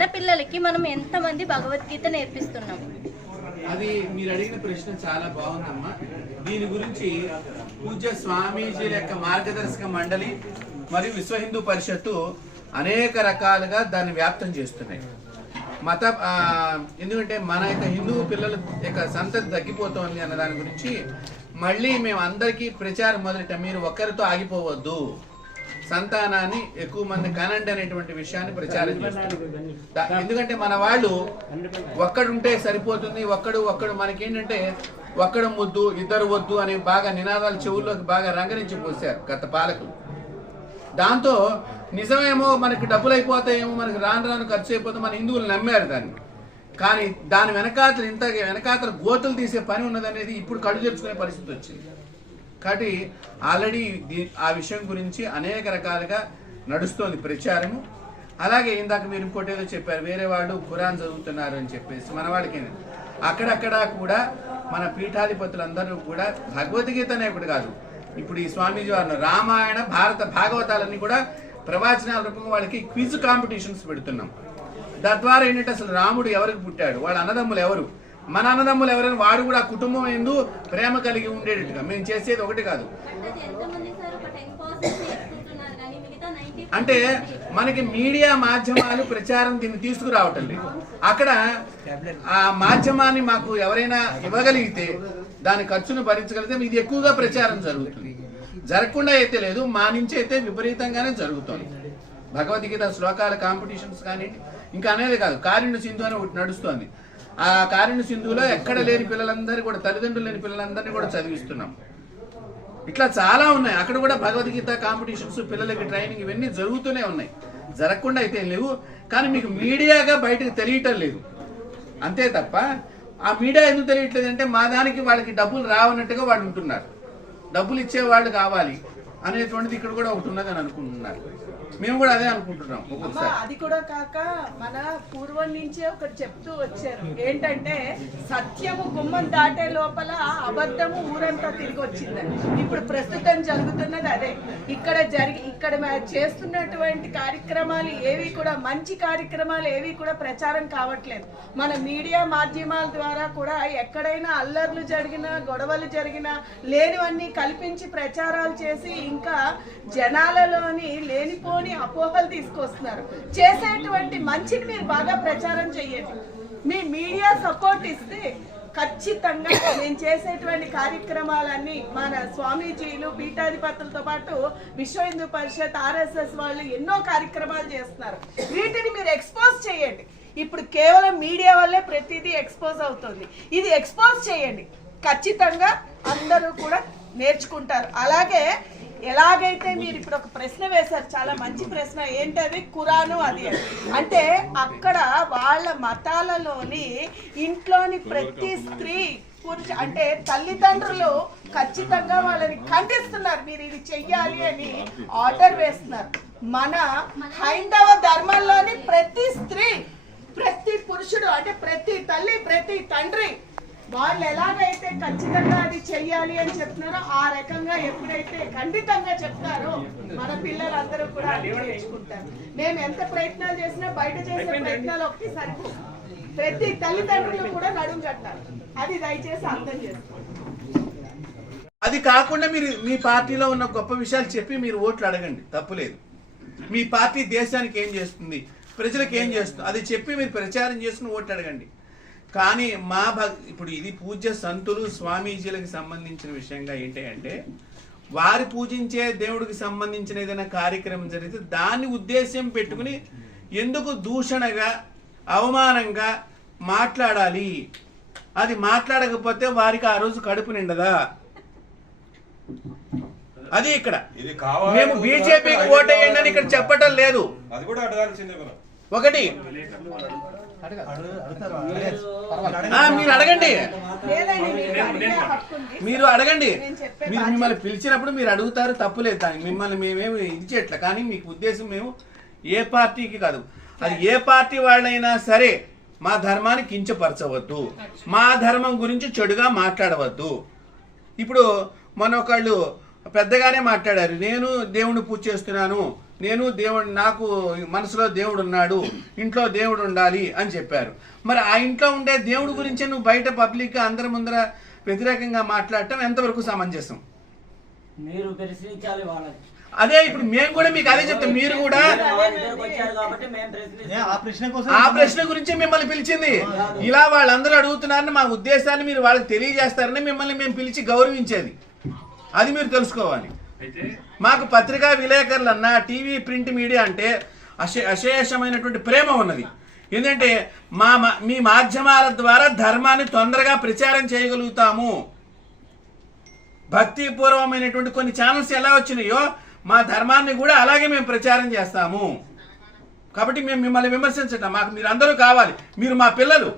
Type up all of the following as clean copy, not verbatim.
మన పిల్లలకి మనం ఎంతమంది భగవద్గీత నేర్పిస్తున్నాం? అది మీరు అడిగిన ప్రశ్న చాలా బాగుందమ్మా. దీని గురించి పూజ్య స్వామీజీల యొక్క మార్గదర్శక మండలి మరియు విశ్వ హిందూ పరిషత్తు అనేక రకాలుగా దాన్ని వ్యాప్తం చేస్తున్నాయి. ఎందుకంటే మన యొక్క హిందూ పిల్లల యొక్క సంతతి తగ్గిపోతోంది అన్న దాని గురించి మళ్ళీ మేము అందరికీ ప్రచారం మొదలెట్టాం. మీరు ఒక్కరితో ఆగిపోవద్దు, సంతానాన్ని ఎక్కువ మంది కనండి అనేటువంటి విషయాన్ని ప్రచారం చేస్తారు. ఎందుకంటే మన వాళ్ళు ఒక్కడుంటే సరిపోతుంది, ఒక్కడు మనకేంటంటే ఒక్కడు ముద్దు ఇద్దరు వద్దు అనే బాగా నినాదాలు చెవుల్లోకి బాగా రంగరించి పోసారు గత పాలకులు. దాంతో నిజమేమో మనకి డబ్బులు అయిపోతాయేమో, మనకి రాను ఖర్చు అయిపోతే మన హిందువులు నమ్మారు దాన్ని. కానీ దాని వెనకాతల గోతులు తీసే పని ఉన్నదనేది ఇప్పుడు కళ్ళు తెరుచుకునే పరిస్థితి వచ్చింది. కాబట్టి ఆల్రెడీ ఆ విషయం గురించి అనేక రకాలుగా నడుస్తోంది ప్రచారము. అలాగే ఇందాక మీరు ఇంకోటి ఏదో చెప్పారు, వేరే వాళ్ళు ఖురాన్ చదువుతున్నారు అని చెప్పేసి. మన వాళ్ళకి అక్కడక్కడ కూడా మన పీఠాధిపతులందరూ కూడా భగవద్గీత అనే ఒకటి కాదు, ఇప్పుడు ఈ స్వామీజీ వారు రామాయణ భారత భాగవతాలన్నీ కూడా ప్రవచనాల రూపంగా వాళ్ళకి క్విజ్ కాంపిటీషన్స్ పెడుతున్నాం. తద్వారా ఏంటంటే అసలు రాముడు ఎవరికి పుట్టాడు, వాళ్ళ అన్నదమ్ములు ఎవరు, మన అన్నదమ్ములు ఎవరైనా వాడు కూడా కుటుంబం ఎందు ప్రేమ కలిగి ఉండేటట్టుగా మేము చేసేది ఒకటి కాదు. అంటే మనకి మీడియా మాధ్యమాలు ప్రచారం దీన్ని తీసుకురావటం లేదు. అక్కడ ఆ మాధ్యమాన్ని మాకు ఎవరైనా ఇవ్వగలిగితే దాని ఖర్చును భరించగలిగితే ఇది ఎక్కువగా ప్రచారం జరుగుతుంది. జరగకుండా అయితే లేదు, మా నుంచి అయితే విపరీతంగానే జరుగుతుంది. భగవద్గీత శ్లోకాల కాంపిటీషన్స్ కానీ ఇంకా అనేది కాదు, కారుణ్య సింధు అని ఒకటి నడుస్తోంది. ఆ కారుణ్య సింధులో ఎక్కడ లేని పిల్లలందరూ కూడా, తల్లిదండ్రులు లేని పిల్లలందరినీ కూడా చదివిస్తున్నాం. ఇట్లా చాలా ఉన్నాయి. అక్కడ కూడా భగవద్గీత కాంపిటీషన్స్, పిల్లలకి ట్రైనింగ్ ఇవన్నీ జరుగుతూనే ఉన్నాయి. జరగకుండా అయితే లేవు, కానీ మీకు మీడియాగా బయటకు తెలియటం లేదు అంతే తప్ప. ఆ మీడియా ఎందుకు తెలియట్లేదు అంటే మా దానికి వాళ్ళకి డబ్బులు రావన్నట్టుగా వాళ్ళు ఉంటున్నారు. డబ్బులు ఇచ్చేవాళ్ళు కావాలి అనేటువంటిది ఇక్కడ కూడా ఒకటి ఉన్నదని అనుకుంటున్నారు. మేము కూడా అదే అనుకుంటున్నాం. అది కూడా కాక మన పూర్వం నుంచే ఒకటి చెప్తూ వచ్చారు, ఏంటంటే సత్యము గుమ్మం దాటే లోపల అబద్ధము ఊరంతా తిరిగి వచ్చిందని. ఇప్పుడు ప్రస్తుతం జరుగుతున్నది అదే. ఇక్కడ చేస్తున్నటువంటి కార్యక్రమాలు ఏవి కూడా మంచి కార్యక్రమాలు ఏవి కూడా ప్రచారం కావట్లేదు. మన మీడియా మాధ్యమాల ద్వారా కూడా ఎక్కడైనా అల్లర్లు జరిగినా, గొడవలు జరిగినా లేనివన్నీ కల్పించి ప్రచారాలు చేసి ఇంకా జనాలలోని లేనిపోని అపోహలు తీసుకొస్తున్నారు. చేసేటువంటి మంచిని మీరు బాగా ప్రచారం చెయ్యండి. మీ మీడియా సపోర్ట్ ఇస్తే ఖచ్చితంగా నేను చేసేటువంటి కార్యక్రమాలన్నీ మన స్వామీజీలు, పీఠాధిపతులతో పాటు విశ్వ హిందూ పరిషత్, RSS వాళ్ళు ఎన్నో కార్యక్రమాలు చేస్తున్నారు. వీటిని మీరు ఎక్స్పోజ్ చేయండి. ఇప్పుడు కేవలం మీడియా వల్లే ప్రతిదీ ఎక్స్పోజ్ అవుతుంది. ఇది ఎక్స్పోజ్ చేయండి, ఖచ్చితంగా అందరూ కూడా నేర్చుకుంటారు. అలాగే ఎలాగైతే మీరు ఇప్పుడు ఒక ప్రశ్న వేశారు, చాలా మంచి ప్రశ్న, ఏంటది ఖురాను అది అంటే అక్కడ వాళ్ళ మతాలలోని ఇంట్లోని ప్రతి స్త్రీ పురుష అంటే తల్లిదండ్రులు ఖచ్చితంగా వాళ్ళని ఖండిస్తున్నారు, మీరు ఇది చెయ్యాలి అని ఆర్డర్ వేస్తున్నారు. మన హైందవ ధర్మంలోని ప్రతి స్త్రీ, ప్రతి పురుషుడు అంటే ప్రతి తల్లి, ప్రతి తండ్రి వాళ్ళు ఎలాగైతే ఖచ్చితంగా అది చెయ్యాలి అని చెప్తున్నారో ఆ రకంగా ఎప్పుడైతే ఖండితంగా చెప్తారో మన పిల్లలందరూ కూడా అది నేర్చుకుంటారు. మేము ఎంత ప్రయత్నాలు చేసినా బయట చేసే ప్రయత్నాలు ఒకటి సరిపో. ప్రతి తల్లిదండ్రులు కూడా నడుము కట్టాలి. అది దయచేసి అర్థం చేసుకోండి. అది కాకుండా మీరు మీ పార్టీలో ఉన్న గొప్ప విషయాలు చెప్పి మీరు ఓట్లు అడగండి, తప్పులేదు. మీ పార్టీ దేశానికి ఏం చేస్తుంది, ప్రజలకు ఏం చేస్తుంది అది చెప్పి మీరు ప్రచారం చేసుకుని ఓట్లు అడగండి. కానీ ఇప్పుడు ఇది పూజ్య సంతులు స్వామీజీలకు సంబంధించిన విషయంగా ఏంటి అంటే వారు పూజించే దేవుడికి సంబంధించిన ఏదైనా కార్యక్రమం జరిగితే దాన్ని ఉద్దేశం పెట్టుకుని ఎందుకు దూషణగా, అవమానంగా మాట్లాడాలి? అది మాట్లాడకపోతే వారికి ఆ రోజు కడుపు నిండదా? అది ఇక్కడ మేము బీజేపీకి ఓటేయండి అని ఇక్కడ చెప్పటం లేదు. ఒకటి మీరు అడగండి, మీరు అడగండి. మీరు మిమ్మల్ని పిలిచినప్పుడు మీరు అడుగుతారు, తప్పులేదు. దానికి మిమ్మల్ని మేమేమి ఇచ్చేట్ల. కానీ మీకు ఉద్దేశం మేము ఏ పార్టీకి కాదు, అది ఏ పార్టీ వాళ్ళైనా సరే మా ధర్మాన్ని కించపరచవద్దు, మా ధర్మం గురించి చెడుగా మాట్లాడవద్దు. ఇప్పుడు మనొకళ్ళు పెద్దగానే మాట్లాడారు, నేను దేవుణ్ణి పూజ చేస్తున్నాను, నేను దేవుడు, నాకు మనసులో దేవుడు ఉన్నాడు, ఇంట్లో దేవుడు ఉండాలి అని చెప్పారు. మరి ఆ ఇంట్లో ఉండే దేవుడు గురించి నువ్వు బయట పబ్లిక్ అందరి ముందర వ్యతిరేకంగా మాట్లాడటం ఎంతవరకు సమంజసం? మీరు ప్రశ్నించాలి వాళ్ళకి. అదే ఇప్పుడు మేము కూడా మీకు అదే చెప్తాం. మీరు కూడా ఆ ప్రశ్న గురించి మిమ్మల్ని పిలిచింది. ఇలా వాళ్ళందరూ అడుగుతున్నారని మా ఉద్దేశాన్ని మీరు వాళ్ళకి తెలియజేస్తారని మిమ్మల్ని మేము పిలిచి గౌరవించేది. అది మీరు తెలుసుకోవాలి. మాకు పత్రికా విలేకరులన్నా టీవీ ప్రింట్ మీడియా అంటే అశేషమైనటువంటి ప్రేమ ఉన్నది. ఎందుకంటే మీ మాధ్యమాల ద్వారా ధర్మాన్ని తొందరగా ప్రచారం చేయగలుగుతాము. భక్తిపూర్వమైనటువంటి కొన్ని ఛానల్స్ ఎలా వచ్చినాయో మా ధర్మాన్ని కూడా అలాగే మేము ప్రచారం చేస్తాము. కాబట్టి మేము మిమ్మల్ని విమర్శించటం, మాకు మీరు అందరూ కావాలి. మీరు మా పిల్లలు.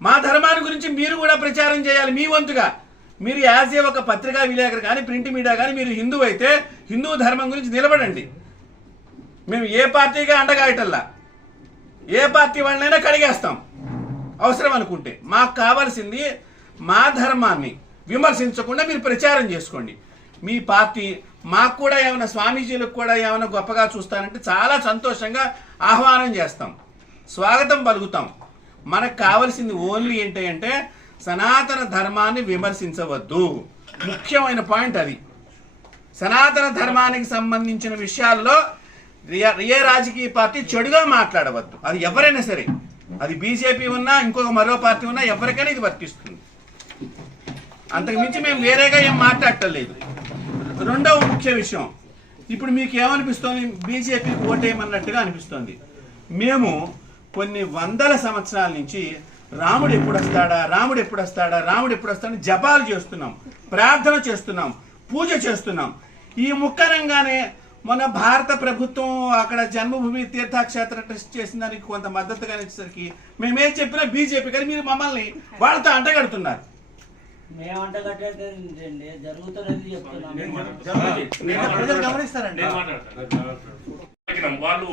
మా ధర్మాన్ని గురించి మీరు కూడా ప్రచారం చేయాలి మీ వంతుగా. మీరు యాజ్ ఏ ఒక పత్రికా విలేకరు కానీ ప్రింట్ మీడియా కానీ మీరు హిందువు అయితే హిందూ ధర్మం గురించి నిలబడండి. మేము ఏ పార్టీగా అండగాయటల్లా, ఏ పార్టీ వాళ్ళనైనా కడిగేస్తాం అవసరం అనుకుంటే. మాకు కావాల్సింది మా ధర్మాన్ని విమర్శించకుండా మీరు ప్రచారం చేసుకోండి. మీ పార్టీ మాకు కూడా ఏమైనా స్వామీజీలకు కూడా ఏమైనా గొప్పగా చూస్తానంటే చాలా సంతోషంగా ఆహ్వానం చేస్తాం, స్వాగతం పలుకుతాం. మనకు కావాల్సింది ఓన్లీ ఏంటి అంటే సనాతన ధర్మాన్ని విమర్శించవద్దు. ముఖ్యమైన పాయింట్ అది. సనాతన ధర్మానికి సంబంధించిన విషయాల్లో ఏ రాజకీయ పార్టీ చెడుగా మాట్లాడవద్దు. అది ఎవరైనా సరే, అది బీజేపీ ఉన్నా ఇంకొక మరో పార్టీ ఉన్నా ఎవరికైనా ఇది వర్తిస్తుంది. అంతకుమించి మేము వేరేగా ఏం మాట్లాడటలేదు. రెండవ ముఖ్య విషయం, ఇప్పుడు మీకు ఏమనిపిస్తోంది? బీజేపీకి ఓటేయమన్నట్టుగా అనిపిస్తోంది. మేము కొన్ని వందల సంవత్సరాల నుంచి రాముడు ఎప్పుడు వస్తాడా, రాముడు ఎప్పుడు వస్తాడా, రాముడు ఎప్పుడు వస్తాడని జపాలు చేస్తున్నాం, ప్రార్థన చేస్తున్నాం, పూజ చేస్తున్నాం. ఈ ముఖ్యంగానే మొన్న భారత ప్రభుత్వం అక్కడ జన్మభూమి తీర్థక్షేత్ర ట్రస్ట్ చేసిన దానికి కొంత మద్దతుగా ఇచ్చేసరికి మేమేం చెప్పినా బీజేపీ కానీ మీరు మమ్మల్ని వాళ్ళతో అంటగడుతున్నారు. వాళ్ళు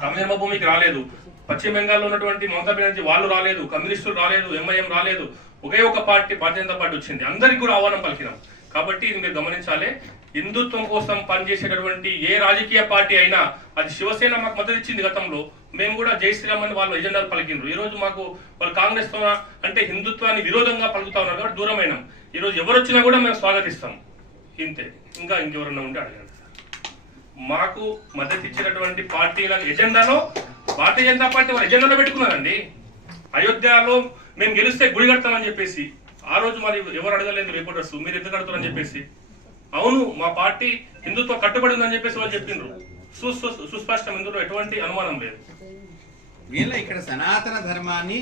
రామ జన్మభూమికి రాలేదు, పశ్చిమ బెంగాల్లో ఉన్నటువంటి మమతా బెనర్జీ వాళ్ళు రాలేదు, కమ్యూనిస్టులు రాలేదు, ఎంఐఎం రాలేదు, ఒకే ఒక పార్టీ భారతీయ జనతా పార్టీ వచ్చింది. అందరికి కూడా ఆహ్వానం పలికినాం. కాబట్టి ఇది మీరు గమనించాలి. హిందుత్వం కోసం పనిచేసేటటువంటి ఏ రాజకీయ పార్టీ అయినా, అది శివసేన మాకు మద్దతు ఇచ్చింది గతంలో, మేము కూడా జై శ్రీరామ్ అని వాళ్ళ ఎజెండాలు పలికిండ్రు. ఈ రోజు మాకు వాళ్ళు కాంగ్రెస్ తో అంటే హిందుత్వాన్ని విరోధంగా పలుకుతా ఉన్నారు కాబట్టి దూరమైనాం. ఈ రోజు ఎవరు వచ్చినా కూడా మేము స్వాగతిస్తాం. ఇంతే. ఇంకా ఇంకెవరన్నా ఉంటే అడగండి. మాకు మద్దతు ఇచ్చేటటువంటి పార్టీల ఎజెండాలో భారతీయ జనతా పార్టీ వాళ్ళ ఎజెండాలో పెట్టుకున్నారండి. అయోధ్యలో మేము గెలిస్తే గుడి కడతామని చెప్పేసి ఆ రోజు మరి ఎవరు అడగలేదు రిపోర్టర్స్, మీరు ఎందుకు కడతారని చెప్పేసి. అవును, మా పార్టీ హిందుత్వం కట్టుబడి ఉందని చెప్పేసి వాళ్ళు చెప్పిండ్రు. సుస్పష్టం, ఇందులో ఎటువంటి అనుమానం లేదు. వీళ్ళ ఇక్కడ సనాతన ధర్మాన్ని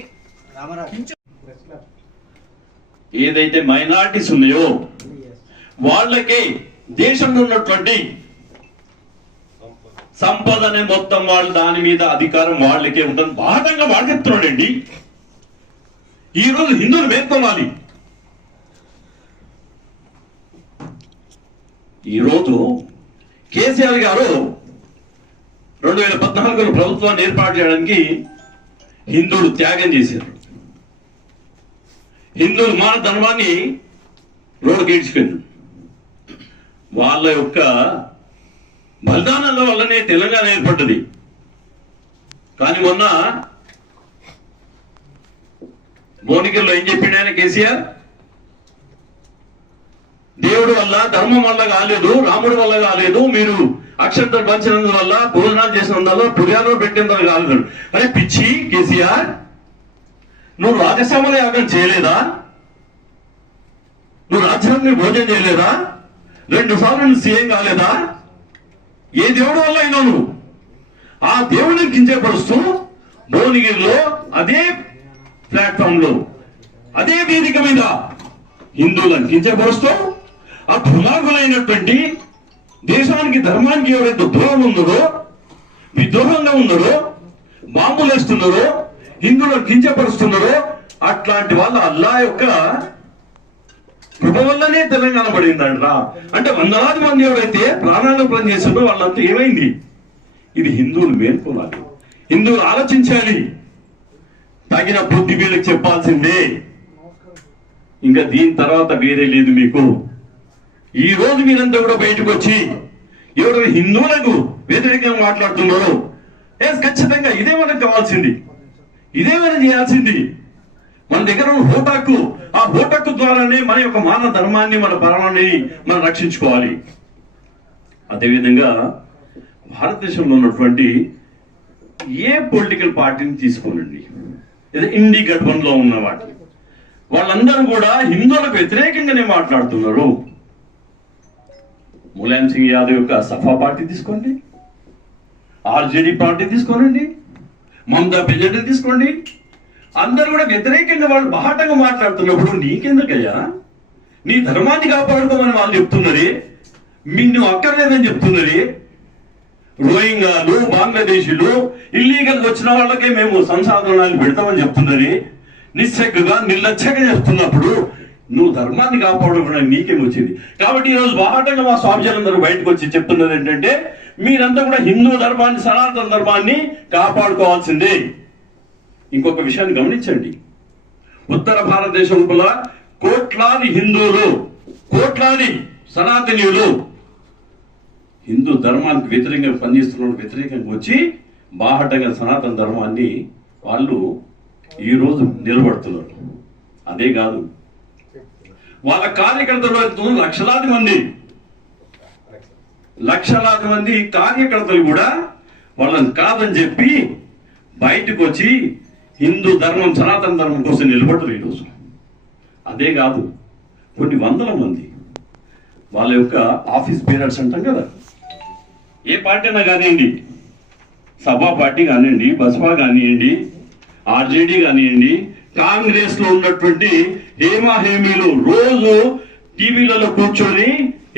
ఏదైతే మైనారిటీస్ ఉన్నాయో వాళ్ళకి దేశంలో ఉన్నటువంటి సంపదనే మొత్తం వాళ్ళు దాని మీద అధికారం వాళ్ళకే ఉంటుంది. బాధంగా వాళ్ళు చెప్తున్నాడండి. ఈరోజు హిందువులు మేల్కొనాలి. ఈరోజు కేసీఆర్ గారు 2014 ప్రభుత్వాన్ని ఏర్పాటు చేయడానికి హిందువులు త్యాగం చేశారు. హిందువులు మన ధర్మాన్ని రోడ్డుకి ఈడ్చుకెళ్ళారు. వాళ్ళ యొక్క బలిదానాల వల్లనే తెలంగాణ ఏర్పడ్డది. కానీ మొన్న భువనగిరిలో ఏం చెప్పిండు ఆయన కేసీఆర్? దేవుడి వల్ల, ధర్మం వల్ల కాలేదు, రాముడి వల్ల కాలేదు, మీరు అక్షంతలు పంచినందువల్ల, భోజనాలు చేసినందువల్ల, పుర్యాలో పెట్టినందువల్ల కాలేదు. అరే పిచ్చి కేసీఆర్, నువ్వు రాజ్యసభలో యాగం చేయలేదా? నువ్వు రాజ్యాంగ భోజనం చేయలేదా? 2 సార్లు నువ్వు సీఎం కాలేదా? ఏ దేవుడి వల్ల అయినా నువ్వు ఆ దేవుడిని కించపరుస్తూ భువనగిరిలో అదే ప్లాట్ఫామ్ లో అదే వేదిక మీద హిందువులను కించపరుస్తూ ఆ దుర్మార్గులైనటువంటి దేశానికి, ధర్మానికి ఎవరైతే దూరం ఉన్నారో, విద్రోహంగా ఉన్నారో, బాంబులు వేస్తున్నారో, హిందువులను కించపరుస్తున్నారో అట్లాంటి వాళ్ళు అల్లా యొక్క కృప వల్లనే తెలంగాణ పడిందంటరా. అంటే వందలాది మంది ఎవరైతే ప్రాణాలను పనిచేస్తుందో వాళ్ళంతా ఏమైంది? ఇది హిందువులు మేల్కోవాలి, హిందువులు ఆలోచించాలి, తగిన బుద్ధి వీళ్ళకి చెప్పాల్సిందే. ఇంకా దీని తర్వాత వేరే లేదు మీకు. ఈ రోజు మీరంతా కూడా బయటకు వచ్చి ఎవరు హిందువులకు వ్యతిరేకంగా మాట్లాడుతున్నారో ఖచ్చితంగా ఇదే మనకు కావాల్సింది, ఇదే మనం చేయాల్సింది. మన దగ్గర ఉన్న ఓటాకు, ఆ ఓటాకు ద్వారానే మన యొక్క మానవ ధర్మాన్ని, మన పరాన్ని మనం రక్షించుకోవాలి. అదేవిధంగా భారతదేశంలో ఉన్నటువంటి ఏ పొలిటికల్ పార్టీని తీసుకోనండి, ఇండి గఠబంధన్లో ఉన్న వాళ్ళందరూ కూడా హిందువులకు వ్యతిరేకంగానే మాట్లాడుతున్నారు. ములాయం సింగ్ యాదవ్ యొక్క సఫా పార్టీ తీసుకోండి, ఆర్జేడీ పార్టీ తీసుకోనండి, మమతా బెనర్జీ తీసుకోండి, అందరూ కూడా వ్యతిరేకంగా వాళ్ళు బాహటంగా మాట్లాడుతున్నప్పుడు నీకెందుకయ్యా? నీ ధర్మాన్ని కాపాడుకోమని వాళ్ళు చెప్తున్నది, నిన్ను అక్కర్లేదని చెప్తున్నది. రోహింగాలు, బంగ్లాదేశీలు ఇల్లీగల్ వచ్చిన వాళ్ళకే మేము సంసాధనాలు పెడతామని చెప్తున్నది. నిస్సగ్గుగా నిర్లక్ష్యంగా చెప్తున్నప్పుడు నువ్వు ధర్మాన్ని కాపాడుకోవడానికి నీకేం వచ్చింది? కాబట్టి ఈరోజు బాహటంగా మా స్వామిజీలందరూ బయటకు వచ్చి చెప్తున్నది ఏంటంటే, మీరంతా కూడా హిందూ ధర్మాన్ని, సనాతన ధర్మాన్ని కాపాడుకోవాల్సిందే. ఇంకొక విషయాన్ని గమనించండి, ఉత్తర భారతదేశంలో కోట్లాది హిందువులు, కోట్లాది సనాతనీయులు హిందూ ధర్మానికి వ్యతిరేకంగా పనిచేస్తున్న వ్యతిరేకంగా వచ్చి బాహటంగా సనాతన ధర్మాన్ని వాళ్ళు ఈరోజు నిలబడుతున్నారు. అదే కాదు, వాళ్ళ కార్యకర్తలు లక్షలాది మంది కార్యకర్తలు కూడా వాళ్ళని కాదని చెప్పి బయటకు వచ్చి హిందూ ధర్మం, సనాతన ధర్మం కోసం నిలబడరు ఈరోజు. అదే కాదు, కొన్ని వందల మంది వాళ్ళ యొక్క ఆఫీస్ బేరర్స్ అంటాం కదా, ఏ పార్టీ అయినా కానివ్వండి, సభా పార్టీ కానివ్వండి, బసపా కానివ్వండి, ఆర్జేడీ కానివ్వండి, కాంగ్రెస్ లో ఉన్నటువంటి హేమీలు రోజు టీవీలలో కూర్చొని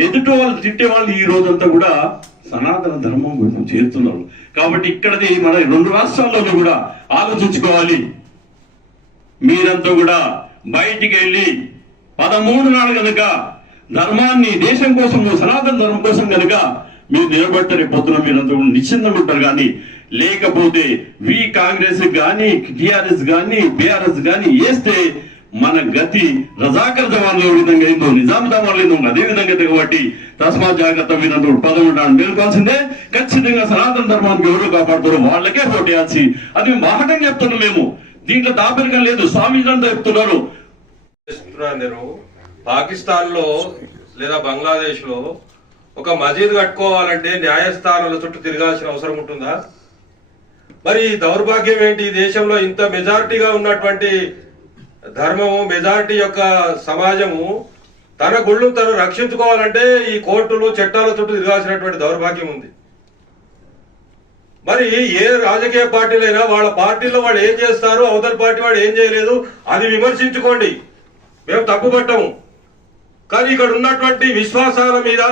ఎదుటి వాళ్ళు తిట్టే వాళ్ళు ఈ రోజంతా కూడా సనాతన ధర్మం గురించి చేస్తున్నారు. కాబట్టి ఇక్కడది మన 2 రాష్ట్రాల్లోనూ కూడా ఆలోచించుకోవాలి. మీరంతా కూడా బయటికి వెళ్ళి 13 నాడు కనుక ధర్మాన్ని, దేశం కోసం, సనాతన ధర్మం కోసం కనుక మీరు నిలబడతారు, పొద్దున మీరంతా కూడా నిశ్చింతంగా ఉంటారు. కానీ లేకపోతే కాంగ్రెస్ కానీ, టిఆర్ఎస్ కానీ, బీఆర్ఎస్ కానీ వేస్తే మన గతి రజాకర్ జవాన్లో విధంగా ఏందో, నిజాం జవాన్లు ఏందో అదే విధంగా. కాబట్టి తస్మాత్ జాగ్రత్త, మీరంతా 13 నాడు మేలుకోవాల్సిందే. ఖచ్చితంగా సనాతన ధర్మానికి ఎవరు కాపాడుతారో వాళ్ళకే ఓటేయాల్సి, అది మేము బాహటంగా చెప్తున్నాం. మేము దీంట్లో దాపరికం లేదు, స్వామీజీలంతా చెప్తున్నారు. నేను పాకిస్తాన్ లో లేదా బంగ్లాదేశ్ లో ఒక మసీద్ కట్టుకోవాలంటే న్యాయస్థానాల చుట్టూ తిరగాల్సిన అవసరం ఉంటుందా? మరి దౌర్భాగ్యం ఏంటి? ఈ దేశంలో ఇంత మెజారిటీగా ఉన్నటువంటి ధర్మము, మెజారిటీ యొక్క సమాజము తన గుళ్ళు తను రక్షించుకోవాలంటే ఈ కోర్టులు, చట్టాల చుట్టూ తిరగాల్సినటువంటి దౌర్భాగ్యం ఉంది. మరి ఏ రాజకీయ పార్టీలైనా వాళ్ళ పార్టీలో వాళ్ళు ఏం చేస్తారు, అవతల పార్టీ వాడు ఏం చేయలేదు, అది విమర్శించుకోండి, మేము తప్పుపట్టము. కానీ ఇక్కడ ఉన్నటువంటి విశ్వాసాల మీద,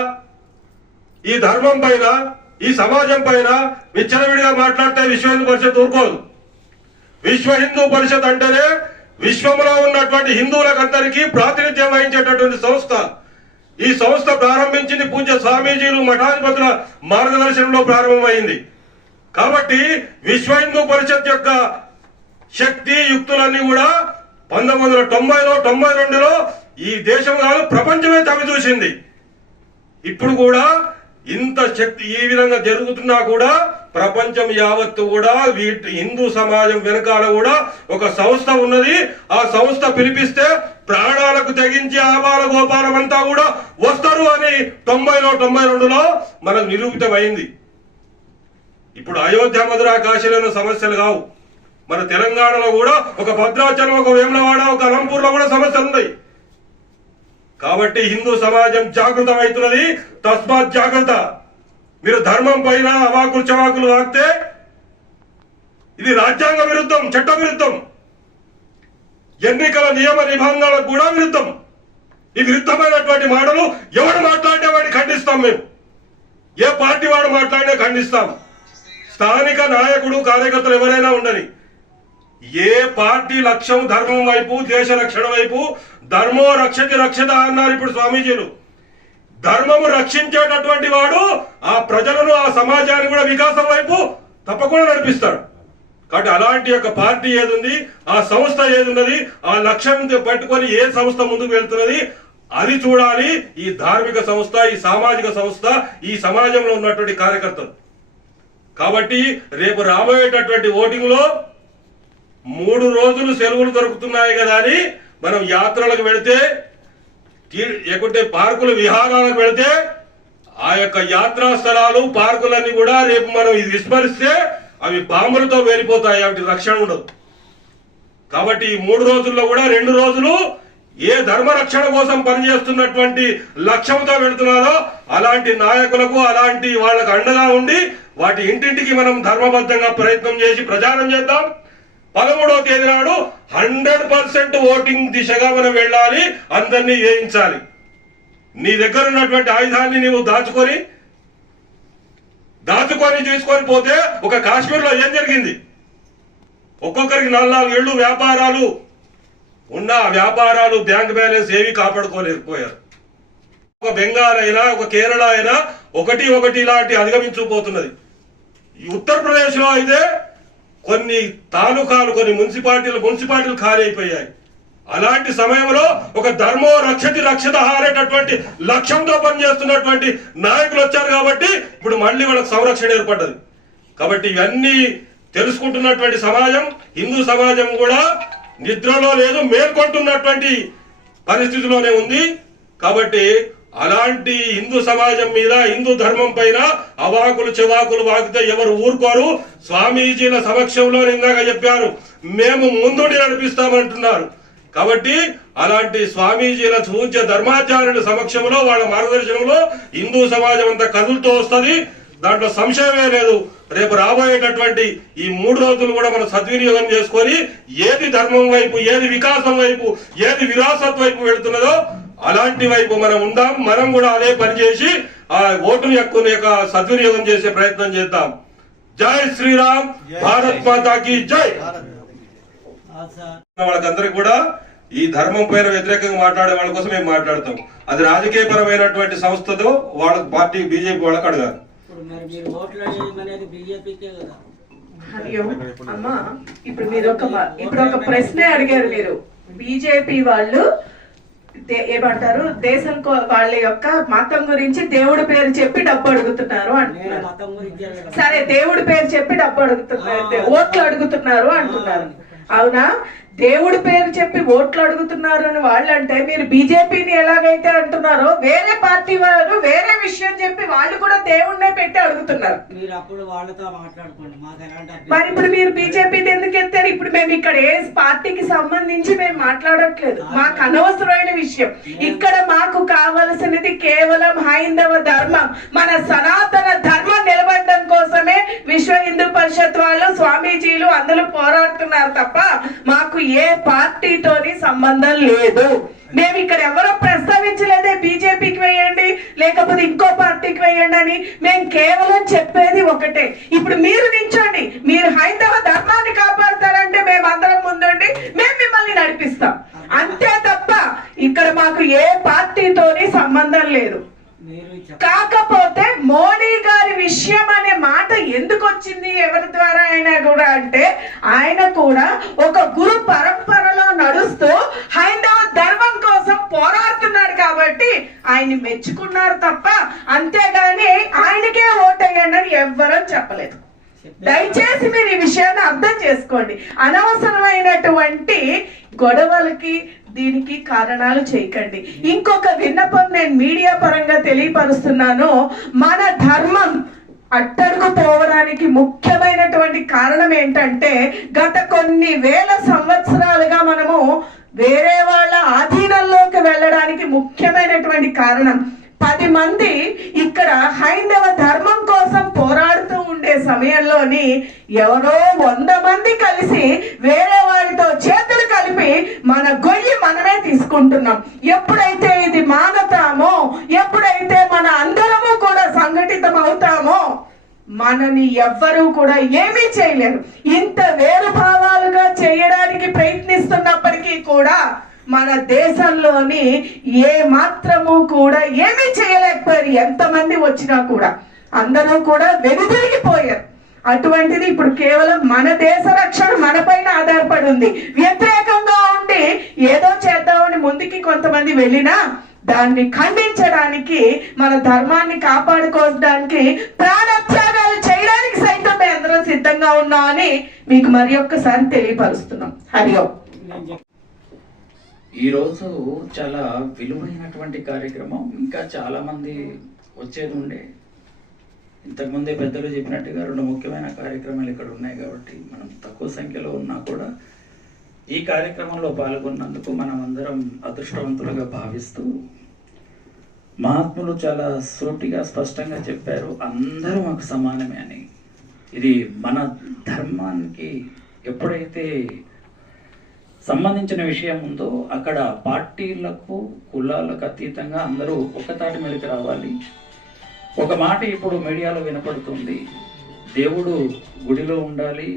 ఈ ధర్మం పైన, ఈ సమాజం పైన విచ్చలవిడిగా మాట్లాడితే విశ్వ హిందూ పరిషత్ ఊరుకోదు. విశ్వ హిందూ పరిషత్ అంటేనే విశ్వంలో ఉన్నటువంటి హిందువులకందరికీ ప్రాతినిధ్యం వహించేటటువంటి సంస్థ. ఈ సంస్థ ప్రారంభించింది పూజ్య స్వామీజీలు, మఠాధిపతుల మార్గదర్శనంలో ప్రారంభమైంది. కాబట్టి విశ్వ హిందూ పరిషత్ యొక్క శక్తి, యుక్తులన్నీ కూడా 1990లో, 92లో ఈ దేశం కాదు ప్రపంచమే తవి చూసింది. ఇప్పుడు కూడా ఇంత శక్తి ఈ విధంగా జరుగుతున్నా కూడా ప్రపంచం యావత్తు కూడా హిందూ సమాజం వెనకాల కూడా ఒక సంస్థ ఉన్నది. ఆ సంస్థ పిలిపిస్తే ప్రాణాలకు తెగించి ఆబాల గోపాలం అంతా కూడా వస్తారు అని 90లో, 92లో మనకు నిరూపితమైంది. ఇప్పుడు అయోధ్య, మధుర, కాశీలోని సమస్యలు కావు. మన తెలంగాణలో కూడా ఒక భద్రాచలం, ఒక వేములవాడ, ఒక అలంపూర్లో కూడా సమస్యలు ఉన్నాయి. కాబట్టి హిందూ సమాజం జాగృతం అవుతున్నది. తస్మాత్ జాగ్రత్త. మీరు ధర్మం పైన అవాకులు చవాకులు వాగితే ఇది రాజ్యాంగ విరుద్ధం, చట్ట విరుద్ధం, ఎన్నికల నియమ నిబంధనలకు కూడా విరుద్ధం. ఈ విరుద్ధమైనటువంటి మాటలు ఎవడు మాట్లాడితే వాడిని ఖండిస్తాం. మేము ఏ పార్టీ వాడు మాట్లాడినా ఖండిస్తాం. స్థానిక నాయకుడు, కార్యకర్తలు ఎవరైనా ఉండని, ఏ పార్టీ లక్ష్యం ధర్మం వైపు, దేశ రక్షణ వైపు, ధర్మో రక్షతి రక్షత అన్నారు ఇప్పుడు స్వామీజీలు. ధర్మము రక్షించేటటువంటి వాడు ఆ ప్రజలను, ఆ సమాజాన్ని కూడా వికాసం వైపు తప్పకుండా నడిపిస్తాడు. కాబట్టి అలాంటి యొక్క పార్టీ ఏది ఉంది, ఆ సంస్థ ఏది ఉన్నది, ఆ లక్ష్యం పట్టుకొని ఏ సంస్థ ముందుకు వెళ్తున్నది, అది చూడాలి ఈ ధార్మిక సంస్థ, ఈ సామాజిక సంస్థ, ఈ సమాజంలో ఉన్నటువంటి కార్యకర్తలు. కాబట్టి రేపు రాబోయేటటువంటి ఓటింగ్ లో 3 రోజులు సెలవులు దొరుకుతున్నాయి కదా అని మనం యాత్రలకు వెళితే, లేకుంటే పార్కులు విహారాలకు వెళితే ఆ యొక్క యాత్రా స్థలాలు, పార్కులన్నీ కూడా రేపు మనం ఇది విస్మరిస్తే అవి బాంబులతో వెళ్ళిపోతాయి, వాటి రక్షణ ఉండదు. కాబట్టి ఈ 3 రోజుల్లో కూడా 2 రోజులు ఏ ధర్మ రక్షణ కోసం పనిచేస్తున్నటువంటి లక్ష్యంతో వెళుతున్నారో అలాంటి నాయకులకు, అలాంటి వాళ్ళకు అండగా ఉండి వాటి ఇంటింటికి మనం ధర్మబద్ధంగా ప్రయత్నం చేసి ప్రచారం చేద్దాం. 13వ తేదీ నాడు 100% ఓటింగ్ దిశగా మనం వెళ్ళాలి, అందరినీ వేయించాలి. నీ దగ్గర ఉన్నటువంటి ఆయుధాన్ని నీవు దాచుకొని చూసుకొని పోతే ఒక కాశ్మీర్లో ఏం జరిగింది? ఒక్కొక్కరికి 4 ఏళ్ళు వ్యాపారాలు ఉన్న వ్యాపారాలు, బ్యాంక్ బ్యాలెన్స్ ఏవి కాపాడుకోలేకపోయారు. ఒక బెంగాల్ అయినా, ఒక కేరళ అయినా ఒకటి ఇలాంటి అధిగమించుకుపోతున్నది. ఈ ఉత్తరప్రదేశ్ లో అయితే కొన్ని తాలూకాలు, కొన్ని మున్సిపాలిటీలు ఖాళీ అయిపోయాయి. అలాంటి సమయంలో ఒక ధర్మో రక్షతి రక్షత హారేటటువంటి లక్ష్యంతో పనిచేస్తున్నటువంటి నాయకులు వచ్చారు కాబట్టి ఇప్పుడు మళ్ళీ వాళ్ళకి సంరక్షణ ఏర్పడ్డది. కాబట్టి ఇవన్నీ తెలుసుకుంటున్నటువంటి సమాజం, హిందూ సమాజం కూడా నిద్రలో లేదు, మేల్కొంటున్నటువంటి పరిస్థితిలోనే ఉంది. కాబట్టి అలాంటి హిందూ సమాజం మీద, హిందూ ధర్మం పైన అవాకులు చెవాకులు వాకితే ఎవరు ఊరుకోరు. స్వామీజీల సమక్షంలో ఇందాక చెప్పారు, మేము ముందుండి నడిపిస్తామంటున్నారు. కాబట్టి అలాంటి స్వామీజీల పూజ్య ధర్మాచార్యుల సమక్షంలో, వాళ్ళ మార్గదర్శనంలో హిందూ సమాజం అంతా కదులుతూ వస్తుంది. దాంట్లో సంశయమే లేదు. రేపు రాబోయేటటువంటి ఈ 3 రోజులు కూడా మనం సద్వినియోగం చేసుకొని ఏది ధర్మం వైపు, ఏది వికాసం వైపు, ఏది విరాసత్ వైపు వెళుతున్నదో అలాంటి వైపు మనం ఉందాం. మనం కూడా అదే పనిచేసి ఆ ఓటుని యొక్క సద్వినియోగం చేసే ప్రయత్నం చేద్దాం. జై శ్రీరామ్, భారత్ మాతాకి జై. వాళ్ళకందరికి కూడా ఈ ధర్మం పైన వ్యతిరేకంగా మాట్లాడే వాళ్ళ కోసం మేము మాట్లాడతాం. అది రాజకీయ పరమైనటువంటి సంస్థతో వాళ్ళ పార్టీ బీజేపీ వాళ్ళకి అడగాలి. అమ్మా, ఇప్పుడు మీరు ఒక ప్రశ్న అడిగారు. మీరు బీజేపీ వాళ్ళు ఏమంటారు, దేశం వాళ్ళ యొక్క మతం గురించి దేవుడి పేరు చెప్పి డబ్బు అడుగుతున్నారు అంటున్నారు. సరే, దేవుడి పేరు చెప్పి డబ్బు అడుగుతున్నారు, ఓట్లు అడుగుతున్నారు అంటున్నారు. అవునా? దేవుడి పేరు చెప్పి ఓట్లు అడుగుతున్నారు అని వాళ్ళు అంటే, మీరు బీజేపీని ఎలాగైతే అంటున్నారో వేరే పార్టీ వాళ్ళు వేరే విషయం చెప్పి వాళ్ళు కూడా దేవుడినే పెట్టి అడుగుతున్నారు. మరి ఇప్పుడు మీరు బీజేపీని ఎందుకు ఎత్తారు? ఇప్పుడు మేము ఇక్కడ ఏ పార్టీకి సంబంధించి మేము మాట్లాడట్లేదు, మాకు అనవసరమైన విషయం. ఇక్కడ మాకు కావలసినది కేవలం హైందవ ధర్మం, మన సనాతన ధర్మం నిలబడడం కోసమే విశ్వ హిందూ పరిషత్ వాళ్ళు, స్వామీజీలు అందరూ పోరాడుతున్నారు తప్ప మాకు ఏ పార్టీతోని సంబంధం లేదు. మేము ఇక్కడ ఎవరో ప్రస్తావించలేదే బీజేపీకి వేయండి లేకపోతే ఇంకో పార్టీకి వేయండి అని. మేము కేవలం చెప్పేది ఒకటే, ఇప్పుడు మీరు నించోండి, మీరు హైందవ ధర్మాన్ని కాపాడతారంటే మేము అందరం ముందుండి మేము మిమ్మల్ని నడిపిస్తాం, అంతే తప్ప ఇక్కడ మాకు ఏ పార్టీతోని సంబంధం లేదు. కాకపోతే మోడీ గారి విషయం అనే మాట ఎందుకు వచ్చింది ఎవరి ద్వారా అయినా కూడా అంటే, ఆయన కూడా ఒక గురు పరంపరలో నడుస్తూ హైందవ ధర్మం కోసం పోరాడుతున్నాడు కాబట్టి ఆయన్ని మెచ్చుకున్నారు తప్ప అంతేగాని ఆయనకే ఓటేయండి అని ఎవ్వరూ చెప్పలేదు. దయచేసి మీరు ఈ విషయాన్ని అర్థం చేసుకోండి. అనవసరమైనటువంటి గొడవలకి దీనికి కారణాలు చేయకండి. ఇంకొక విన్నపం నేను మీడియా పరంగా తెలియపరుస్తున్నాను. మన ధర్మం అట్టడుగు పోవడానికి ముఖ్యమైనటువంటి కారణం ఏంటంటే, గత కొన్ని వేల సంవత్సరాలుగా మనము వేరే వాళ్ళ ఆధీనంలోకి వెళ్ళడానికి ముఖ్యమైనటువంటి కారణం 10 మంది ఇక్కడ హైందవ ధర్మం కోసం పోరాడుతూ ఉండే సమయంలోని ఎవరో 100 మంది కలిసి వేరే వారితో చేతులు కలిపి మన గొయ్యి మనమే తీసుకుంటున్నాం. ఎప్పుడైతే ఇది మానతామో, ఎప్పుడైతే మన అందరము కూడా సంఘటితం అవుతామో మనని ఎవ్వరూ కూడా ఏమీ చేయలేరు. ఇంత వేరు భావాలుగా చేయడానికి ప్రయత్నిస్తున్నప్పటికీ కూడా మన దేశంలోని ఏ మాత్రము కూడా ఏమీ చేయలేకపోయారు. ఎంతమంది వచ్చినా కూడా అందరూ కూడా వెనుదిరిగిపోయారు. అటువంటిది ఇప్పుడు కేవలం మన దేశ రక్షణ మన పైన ఆధారపడి ఉంది. వ్యతిరేకంగా ఉండి ఏదో చేద్దామని ముందుకి కొంతమంది వెళ్ళినా దాన్ని ఖండించడానికి, మన ధర్మాన్ని కాపాడుకోవడానికి ప్రాణత్యాగాలు చేయడానికి సైతం మేము అందరం సిద్ధంగా ఉన్నామని మీకు మరి ఒక్కసారి తెలియపరుస్తున్నాం. హరి ఓం. ఈరోజు చాలా విలువైనటువంటి కార్యక్రమం. ఇంకా చాలా మంది వచ్చేది ఉండే. ఇంతకుముందే పెద్దలు చెప్పినట్టుగా 2 ముఖ్యమైన కార్యక్రమాలు ఇక్కడ ఉన్నాయి కాబట్టి మనం తక్కువ సంఖ్యలో ఉన్నా కూడా ఈ కార్యక్రమంలో పాల్గొన్నందుకు మనం అందరం అదృష్టవంతులుగా భావిస్తూ, మహాత్ములు చాలా సూటిగా స్పష్టంగా చెప్పారు, అందరూ మాకు సమానమే అని. ఇది మన ధర్మానికి ఎప్పుడైతే సంబంధించిన విషయం ఉందో అక్కడ పార్టీలకు కులాలకు అతీతంగా అందరూ ఒకతాటి మీదకి రావాలి. ఒక మాట ఇప్పుడు మీడియాలో వినపడుతుంది, దేవుడు గుడిలో ఉండాలి,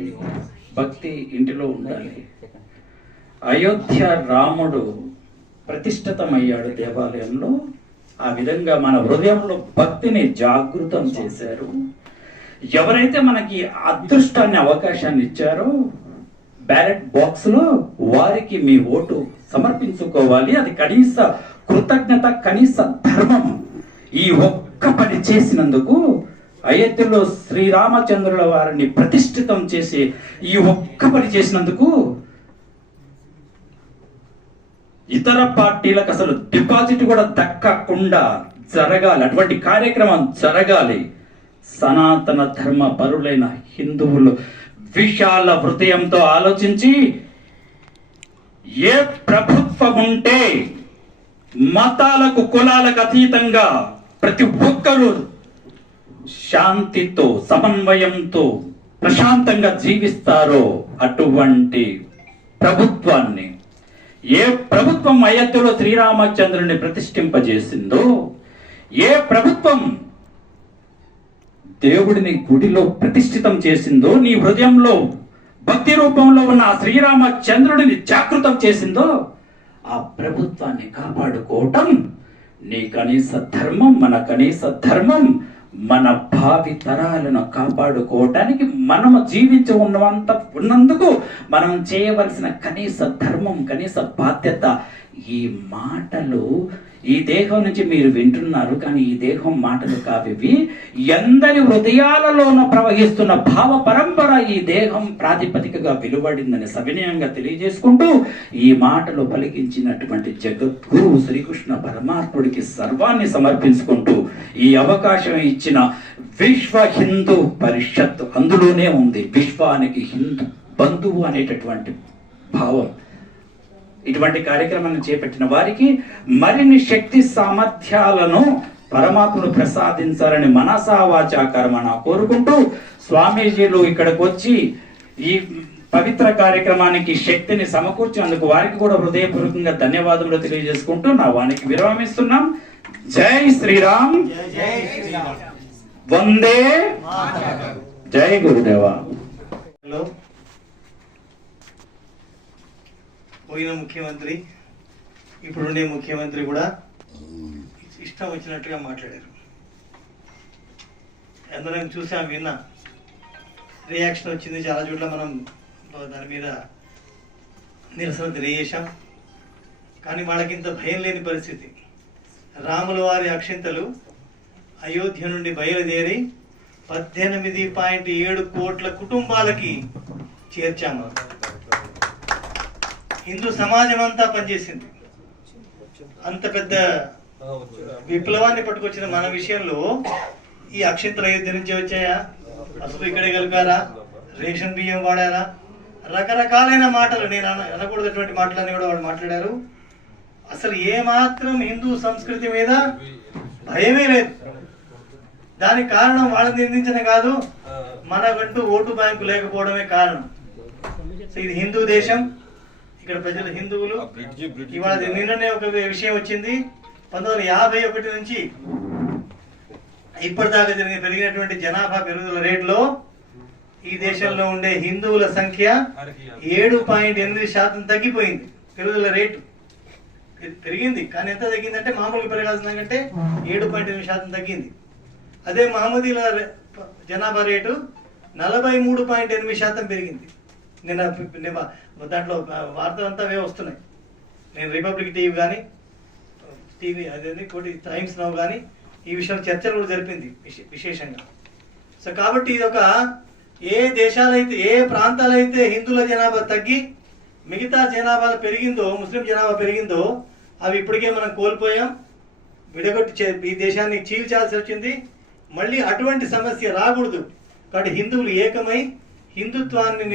భక్తి ఇంటిలో ఉండాలి. అయోధ్య రాముడు ప్రతిష్ఠితమయ్యాడు దేవాలయంలో. ఆ విధంగా మన హృదయంలో భక్తిని జాగృతం చేశారు. ఎవరైతే మనకి అదృష్టాన్ని అవకాశాన్ని ఇచ్చారో బ్యాలెట్ బాక్స్ లో వారికి మీ ఓటు సమర్పించుకోవాలి. అది కనీస కృతజ్ఞత, కనీస ధర్మం. ఈ ఒక్క పని చేసినందుకు, అయోధ్యలో శ్రీరామచంద్రుల వారిని ప్రతిష్ఠితం చేసి ఈ ఒక్క పని చేసినందుకు ఇతర పార్టీలకు అసలు డిపాజిట్ కూడా దక్కకుండా జరగాలి. అటువంటి కార్యక్రమం జరగాలి. సనాతన ధర్మ పరులైన హిందువులు విశాల హృదయంతో ఆలోచించి, ఏ ప్రభుత్వం ఉంటే మతాలకు కులాలకు అతీతంగా ప్రతి ఒక్కరూ శాంతితో సమన్వయంతో ప్రశాంతంగా జీవిస్తారో అటువంటి ప్రభుత్వాన్ని, ఏ ప్రభుత్వం అయోధ్యలో శ్రీరామచంద్రుని ప్రతిష్ఠింపజేసిందో, ఏ ప్రభుత్వం దేవుడిని గుడిలో ప్రతిష్ఠితం చేసిందో, నీ హృదయంలో భక్తి రూపంలో ఉన్న ఆ శ్రీరామచంద్రుడిని జాగృతం చేసిందో, ఆ ప్రభుత్వాన్ని కాపాడుకోవటం నీ కనీస ధర్మం, మన కనీస ధర్మం. మన భావి తరాలను కాపాడుకోవటానికి మనము జీవించి ఉన్నందుకు మనం చేయవలసిన కనీస ధర్మం, కనీస బాధ్యత. ఈ మాటలు ఈ దేహం నుంచి మీరు వింటున్నారు, కానీ ఈ దేహం మాటలు కావివి. ఎందరి హృదయాలలోనూ ప్రవహిస్తున్న భావ పరంపర ఈ దేహం ప్రాతిపదికగా వెలువడిందని సవినయంగా తెలియజేసుకుంటూ, ఈ మాటలు పలికించినటువంటి జగద్గురు శ్రీకృష్ణ పరమాత్ముడికి సర్వాన్ని సమర్పించుకుంటూ, ఈ అవకాశం ఇచ్చిన విశ్వ హిందూ పరిషత్, అందులోనే ఉంది విశ్వానికి హిందూ బంధువు అనేటటువంటి భావం. ఇటువంటి కార్యక్రమాన్ని చేపట్టిన వారికి మరిన్ని శక్తి సామర్థ్యాలను పరమాత్ముడు ప్రసాదించాలని మనసా వాచా కర్మణ కోరుకుంటూ, స్వామీజీలు ఇక్కడికి వచ్చి ఈ పవిత్ర కార్యక్రమానికి శక్తిని సమకూర్చినందుకు వారికి కూడా హృదయపూర్వకంగా ధన్యవాదములు తెలియజేసుకుంటూ నా వానికి విరామిస్తున్నాం. జై శ్రీరామ్, వందే, జై గురుదేవా. పోయిన ముఖ్యమంత్రి, ఇప్పుడుండే ముఖ్యమంత్రి కూడా ఇష్టం వచ్చినట్టుగా మాట్లాడారు. అందరం చూసాం, విన్నా, రియాక్షన్ వచ్చింది. చాలా చోట్ల మనం దాని మీద నిరసన తెలియజేశాం. కానీ వాళ్ళకి ఇంత భయం లేని పరిస్థితి. రాముల వారి అక్షింతలు అయోధ్య నుండి బయలుదేరి 18.7 కోట్ల కుటుంబాలకి చేర్చాము. హిందూ సమాజం అంతా పనిచేసింది. అంత పెద్ద విప్లవాన్ని పట్టుకొచ్చిన మన విషయంలో ఈ అక్షింతల అయోధ్య నుంచి వచ్చాయా, అసలు ఇక్కడే కలిపారా, రేషన్ బియ్యం వాడారా, రకరకాలైన మాటలు, నేను అనకూడదటువంటి మాటలన్నీ కూడా వాళ్ళు మాట్లాడారు. అసలు ఏమాత్రం హిందూ సంస్కృతి మీద భయమే లేదు. దానికి కారణం వాళ్ళని నిందించడం కాదు, మనకంటూ ఓటు బ్యాంకు లేకపోవడమే కారణం. సో ఇది హిందూ దేశం, ఇక్కడ ప్రజలు హిందువులు. ఇవాళ నిన్ననే ఒక విషయం వచ్చింది, 1951 నుంచి ఇప్పటిదాకా పెరిగినటువంటి జనాభా పెరుగుదల రేట్లో ఈ దేశంలో ఉండే హిందువుల సంఖ్య 7.8% తగ్గిపోయింది. పెరుగుదల రేటు పెరిగింది, కానీ ఎంత తగ్గిందంటే మామూలుగా పెరగాల్సిన కంటే 7.8% తగ్గింది. అదే మహమ్మదీల జనాభా రేటు 43.8% పెరిగింది. నిన్న దాంట్లో వార్తలు అంతా అవే వస్తున్నాయి. నేను రిపబ్లిక్ టీవీ కానీ టీవీ అదే కోటి టైమ్స్ నౌ కానీ ఈ విషయంలో చర్చలు కూడా జరిపింది విశేషంగా. సో కాబట్టి ఇది ఒక ఏ దేశాలైతే ఏ ప్రాంతాలైతే హిందువుల జనాభా తగ్గి మిగతా జనాభా పెరిగిందో, ముస్లిం జనాభా పెరిగిందో అవి ఇప్పటికే మనం కోల్పోయాం, విడగొట్టి ఈ దేశాన్ని చీల్చాల్సి వచ్చింది. మళ్ళీ అటువంటి సమస్య రాకూడదు కాబట్టి హిందువులు ఏకమై హిందుత్వాన్ని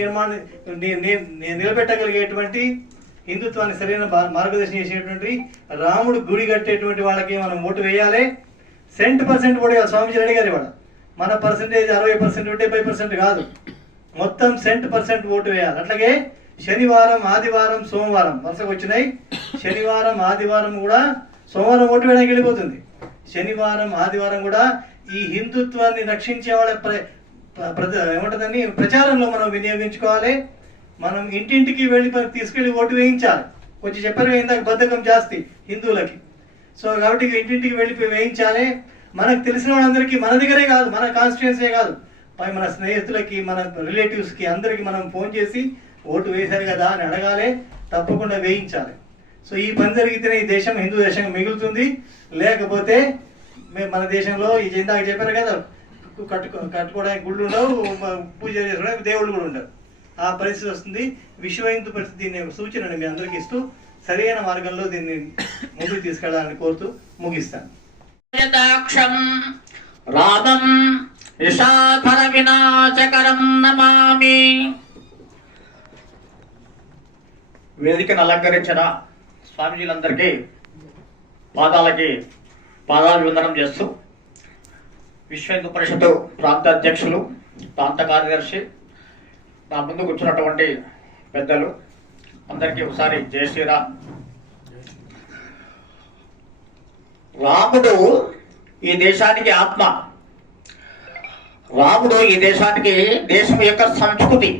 నిలబెట్టగలిగేటువంటి, హిందుత్వాన్ని సరైన మార్గదర్శనం చేసేటువంటి, రాముడు గుడి కట్టేటువంటి వాళ్ళకి మనం ఓటు వేయాలి. 100% ఓటు వేయాలి. స్వామిజీ అడిగారు ఇవాళ మన పర్సంటేజ్ 60%, 70% కాదు, మొత్తం 100% ఓటు వేయాలి. అట్లాగే శనివారం, ఆదివారం, సోమవారం వరుసగా వచ్చినాయి. శనివారం, ఆదివారం కూడా, సోమవారం ఓటు వేయడానికి వెళ్ళిపోతుంది. శనివారం, ఆదివారం కూడా ఈ హిందుత్వాన్ని రక్షించే వాళ్ళ ఏమంటుందని ప్రచారంలో మనం వినియోగించుకోవాలి. మనం ఇంటింటికి వెళ్ళి తీసుకెళ్లి ఓటు వేయించాలి. కొంచెం చెప్పారు ఇందాక బద్ధకం జాస్తి హిందువులకి. సో కాబట్టి ఇంటింటికి వెళ్ళి వేయించాలి. మనకు తెలిసిన వాళ్ళందరికీ, మన దగ్గరే కాదు, మన కాన్స్టిట్యుయెన్సీ కాదు, మన స్నేహితులకి, మన రిలేటివ్స్కి అందరికీ మనం ఫోన్ చేసి ఓటు వేశారు కదా అని అడగాలి, తప్పకుండా వేయించాలి. సో ఈ పని జరిగితేనే ఈ దేశం హిందూ దేశంగా మిగులుతుంది. లేకపోతే మన దేశంలో ఈ ఇందాక చెప్పారు కదా, కట్టుకోవడానికి గుళ్ళు ఉండవు, పూజ చేసుకోవడానికి దేవుళ్ళు కూడా ఉండవు. ఆ పరిస్థితి వస్తుంది. విశ్వ హిందూ పరిస్థితి దీన్ని సూచనని మీ అందరికీ ఇస్తూ సరైన మార్గంలో దీన్ని ముందుకు తీసుకెళ్లాలని కోరుతూ ముగిస్తాను. రామం నిశాధర వినాశకరం నమామి. వేదికను అలంకరించిన స్వామీజీలందరికీ పాదాభివందనం చేస్తూ, విశ్వ హిందూ పరిషత్తు ప్రాంత అధ్యక్షులు, ప్రాంత కార్యదర్శి, నా ముందు కూర్చున్నటువంటి పెద్దలు అందరికీ ఒకసారి జై శ్రీరామ్. రాముడు ఈ దేశానికి ఆత్మ, రాముడు ఈ దేశానికి దేశం యొక్క సంస్కృతి.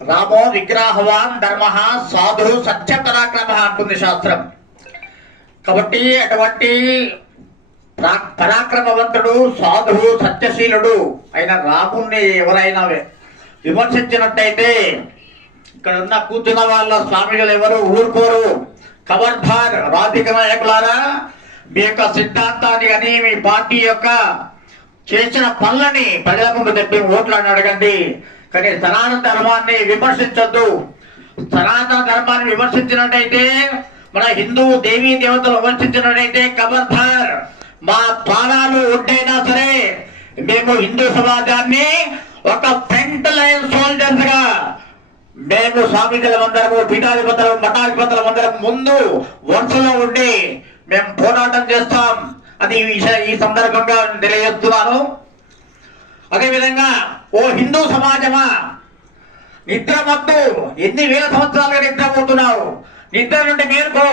రామో విగ్రహవాన్ ధర్మ సాధు సత్య పరాక్రమ అంటుంది శాస్త్రం. కాబట్టి అటువంటి పరాక్రమవంతుడు, సాధువు, సత్యశీలుడు అయిన రాముణ్ణి ఎవరైనా విమర్శించినట్టయితే ఇక్కడ ఉన్న కూర్చున్న వాళ్ళ స్వామిகள் ఎవరు ఊరుకోరు. ఖబర్దార్ రాజకీయ నాయకులారా, మీ యొక్క సిద్ధాంతాన్ని కానీ మీ పార్టీ యొక్క చేసిన పనులని ప్రజల ముందు తెప్పి ఓట్లను అడగండి. కానీ సనాతన ధర్మాన్ని విమర్శించొద్దు. సనాతన ధర్మాన్ని విమర్శించినట్టయితే, మన హిందూ దేవీ దేవతలు విమర్శించినట్టయితే ఖబర్దార్, మా ప్రాణాలు ఉంటైనా సరే మేము హిందూ సమాజాన్ని ఒక ఫ్రంట్ లైన్ సోల్జర్స్ గా మేము స్వామీజీలందరము, పీఠాధిపతులు, మఠాధిపతులందరం ముందు వరుసలో ఉండి మేము పోరాటం చేస్తాం. అది ఈ సందర్భంగా తెలియజేస్తున్నాను. అదేవిధంగా ఓ హిందూ సమాజమా, నిద్రమత్తు, ఎన్ని వేల సంవత్సరాలుగా నిద్రపోతున్నావు, నిద్ర నుండి మేలుకో.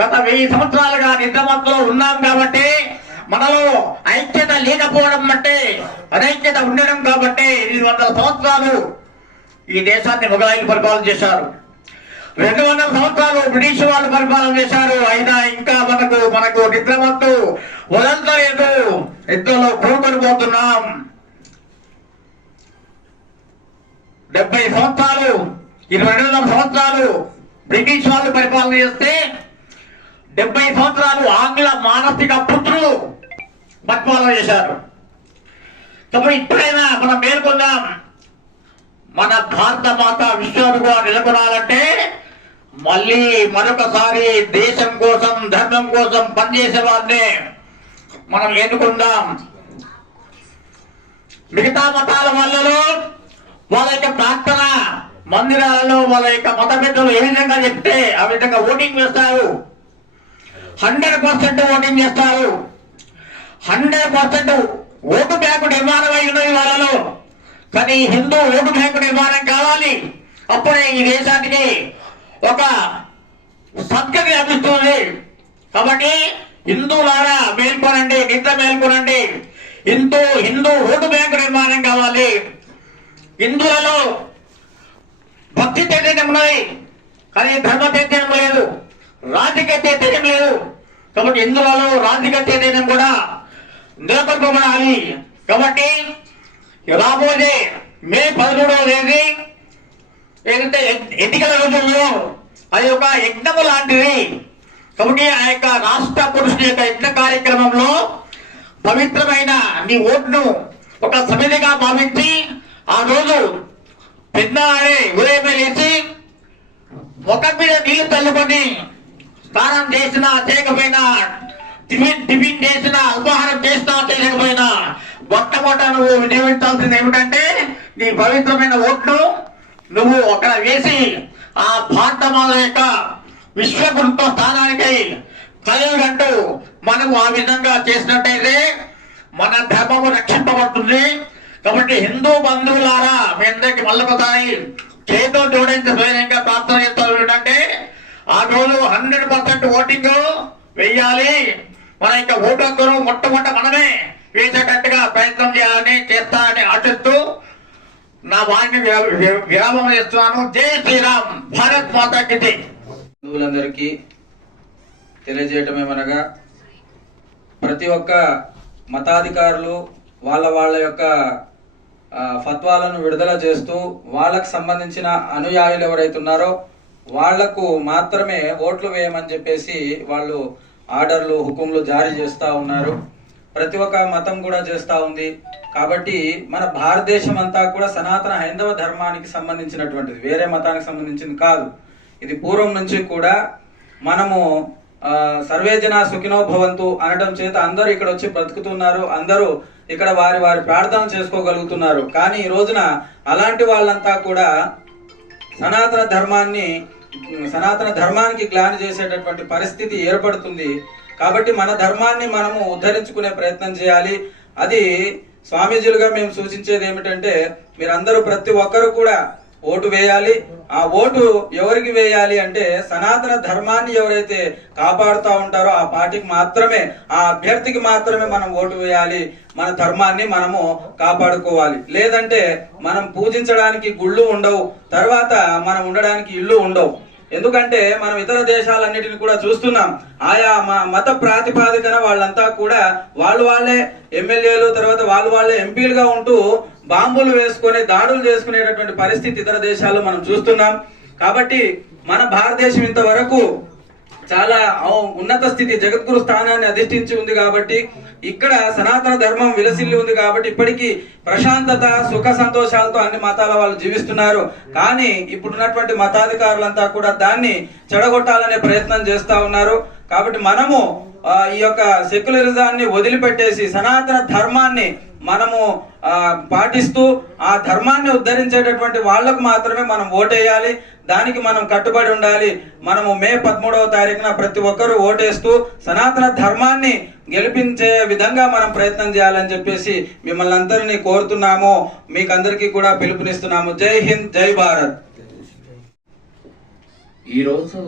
గత 1000 సంవత్సరాలుగా నిద్రమత్తులో ఉన్నాం కాబట్టి, మనలో ఐక్యత లేకపోవడం బట్టే అనైక్యత ఉండడం కాబట్టి 200 సంవత్సరాలు ఈ దేశాన్ని మొఘలాయిలు పరిపాలన చేశారు. 200 సంవత్సరాలు బ్రిటిష్ వాళ్ళు పరిపాలన చేశారు. అయినా ఇంకా మనకు నిద్రమత్తు వదలలేదు. నిద్రలో కూరుకొని పోతున్నాం. 70 సంవత్సరాలు, 22 సంవత్సరాలు బ్రిటిష్ వాళ్ళు పరిపాలన చేస్తే 70 సంవత్సరాలు ఆంగ్ల మానసిక పుత్రులు పరిపాలన చేశారు. కాబట్టి ఇప్పుడైనా మనం మేల్కొందాం. మన భారత మాత విశ్వగురువుగా నెలకొనాలంటే మళ్ళీ మరొకసారి దేశం కోసం, ధర్మం కోసం పనిచేసే వారిని మనం ఎన్నుకుందాం. మిగతా మతాల వాళ్ళలో వాళ్ళ యొక్క ప్రార్థన మందిరాలలో వాళ్ళ యొక్క మత పెద్దలు ఏ విధంగా చెప్తే ఆ విధంగా ఓటింగ్ వేస్తారు. 100% ఓటింగ్ చేస్తారు. 100% ఓటు బ్యాంకు నిర్మాణం అయి ఉన్నది వాళ్ళలో. కానీ హిందూ ఓటు బ్యాంకు నిర్మాణం కావాలి. అప్పుడే ఈ దేశానికి ఒక సద్గతి లభిస్తుంది. కాబట్టి హిందువులారా మేల్కొనండి, నిద్ర మేల్కొనండి. హిందూ ఓటు బ్యాంకు నిర్మాణం కావాలి. హిందువులలో భక్తి చైతన్యం ఉన్నది, కానీ ధర్మ చైతన్యం లేదు, రాజకీయ చైతన్యం లేదు. కాబట్టి హిందువులలో రాజకీయ చైతన్యం కూడా నెలకొల్పబడాలి. కాబట్టి రాబోయే మే 13వ తేదీ ఏదైతే ఎన్నికల రోజుల్లో అది ఒక యజ్ఞము లాంటిది. కాబట్టి ఆ యొక్క రాష్ట్ర పురుషుని యొక్క యజ్ఞ కార్యక్రమంలో పవిత్రమైన నీ ఓటును ఒక సమితిగా భావించి ఆ రోజు పెద్దనాడే ఉదయమే లేచి ముఖం మీద నీళ్లు చల్లుకొని స్నానం చేసినా చేయకపోయినా టిఫిన్ చేసినా అల్పాహారం చేసినా చేయకపోయినా మొట్టమొదట నువ్వు వినియోగించాల్సింది ఏమిటంటే నీ పవిత్రమైన ఓట్ను నువ్వు అక్కడ వేసి ఆ భారతమాత యొక్క విశ్వగురుత్వ స్థానానికి కలగంటూ మనము ఆ విధంగా చేసినట్టయితే మన ధర్మము రక్షింపబడుతుంది. కాబట్టి హిందూ బంధువులారా మీ అందరికి మళ్ళొకసారి చేతో జోడించి స్వయంగా ప్రార్థన చేస్తారు ఏంటంటే ఆ రోజు 100% ఓటింగ్ వెయ్యాలి. మన యొక్క ఓటు హక్కును మొట్టమొదట మనమే వేసేటట్టుగా ప్రయత్నం చేస్తానని ఆశిస్తూ నా వారిని విరామం చేస్తున్నాను. జై శ్రీరామ్, భారత్ మాతాకి జై. హిందువులందరికీ తెలియజేయటమేమనగా ప్రతి ఒక్క మతాధికారులు వాళ్ళ యొక్క ఫత్వాలను విడుదల చేస్తూ వాళ్ళకు సంబంధించిన అనుయాయులు ఎవరైతే ఉన్నారో వాళ్లకు మాత్రమే ఓట్లు వేయమని చెప్పేసి వాళ్ళు ఆర్డర్లు హుకుంలు జారీ చేస్తూ ఉన్నారు. ప్రతి ఒక్క మతం కూడా చేస్తూ ఉంది. కాబట్టి మన భారతదేశం అంతా కూడా సనాతన హైందవ ధర్మానికి సంబంధించినటువంటిది, వేరే మతానికి సంబంధించింది కాదు. ఇది పూర్వం నుంచి కూడా మనము సర్వే జన సుఖినో భవంతు అనడం చేత అందరూ ఇక్కడ వచ్చి బ్రతుకుతున్నారు. అందరూ ఇక్కడ వారి ప్రార్థన చేసుకోగలుగుతున్నారు. కానీ ఈ రోజున అలాంటి వాళ్ళంతా కూడా సనాతన ధర్మానికి గ్లాని చేసేటటువంటి పరిస్థితి ఏర్పడుతుంది. కాబట్టి మన ధర్మాన్ని మనము ఉద్ధరించుకునే ప్రయత్నం చేయాలి. అది స్వామీజీలుగా మేము సూచించేది ఏమిటంటే మీరందరూ ప్రతి ఒక్కరు కూడా ఓటు వేయాలి. ఆ ఓటు ఎవరికి వేయాలి అంటే సనాతన ధర్మాన్ని ఎవరైతే కాపాడుతూ ఉంటారో ఆ పార్టీకి మాత్రమే, ఆ అభ్యర్థికి మాత్రమే మనం ఓటు వేయాలి. మన ధర్మాన్ని మనము కాపాడుకోవాలి. లేదంటే మనం పూజించడానికి గుళ్ళు ఉండవు, తర్వాత మనం ఉండడానికి ఇల్లు ఉండవు. ఎందుకంటే మనం ఇతర దేశాలన్నిటిని కూడా చూస్తున్నాం. ఆయా మత ప్రాతిపాదికన వాళ్ళంతా కూడా వాళ్ళే ఎమ్మెల్యేలు, తర్వాత వాళ్ళే ఎంపీలుగా ఉంటూ బాంబులు వేసుకొని దాడులు చేసుకునేటటువంటి పరిస్థితి ఇతర దేశాల్లో మనం చూస్తున్నాం. కాబట్టి మన భారతదేశం ఇంతవరకు చాలా ఉన్నత స్థితి జగద్గురు స్థానాన్ని అధిష్ఠించి ఉంది. కాబట్టి ఇక్కడ సనాతన ధర్మం విలసిల్లి ఉంది. కాబట్టి ఇప్పటికీ ప్రశాంతత సుఖ సంతోషాలతో అన్ని మతాల వాళ్ళు జీవిస్తున్నారు. కానీ ఇప్పుడున్నటువంటి మతాధికారులంతా కూడా దాన్ని చెడగొట్టాలనే ప్రయత్నం చేస్తా ఉన్నారు. కాబట్టి మనము ఈ యొక్క సెక్యులరిజాన్ని వదిలిపెట్టేసి సనాతన ధర్మాన్ని మనము పాటిస్తూ ఆ ధర్మాన్ని ఉద్ధరించేటటువంటి వాళ్లకు మాత్రమే మనం ఓటేయాలి. దానికి మనం కట్టుబడి ఉండాలి. మనము మే 13వ తారీఖున ప్రతి ఒక్కరూ ఓటేస్తూ సనాతన ధర్మాన్ని గెలిపించే విధంగా మనం ప్రయత్నం చేయాలని చెప్పేసి మిమ్మల్ని అందరినీ కోరుతున్నాము. మీకు అందరికీ కూడా పిలుపునిస్తున్నాము. జై హింద్, జై భారత్. ఈరోజు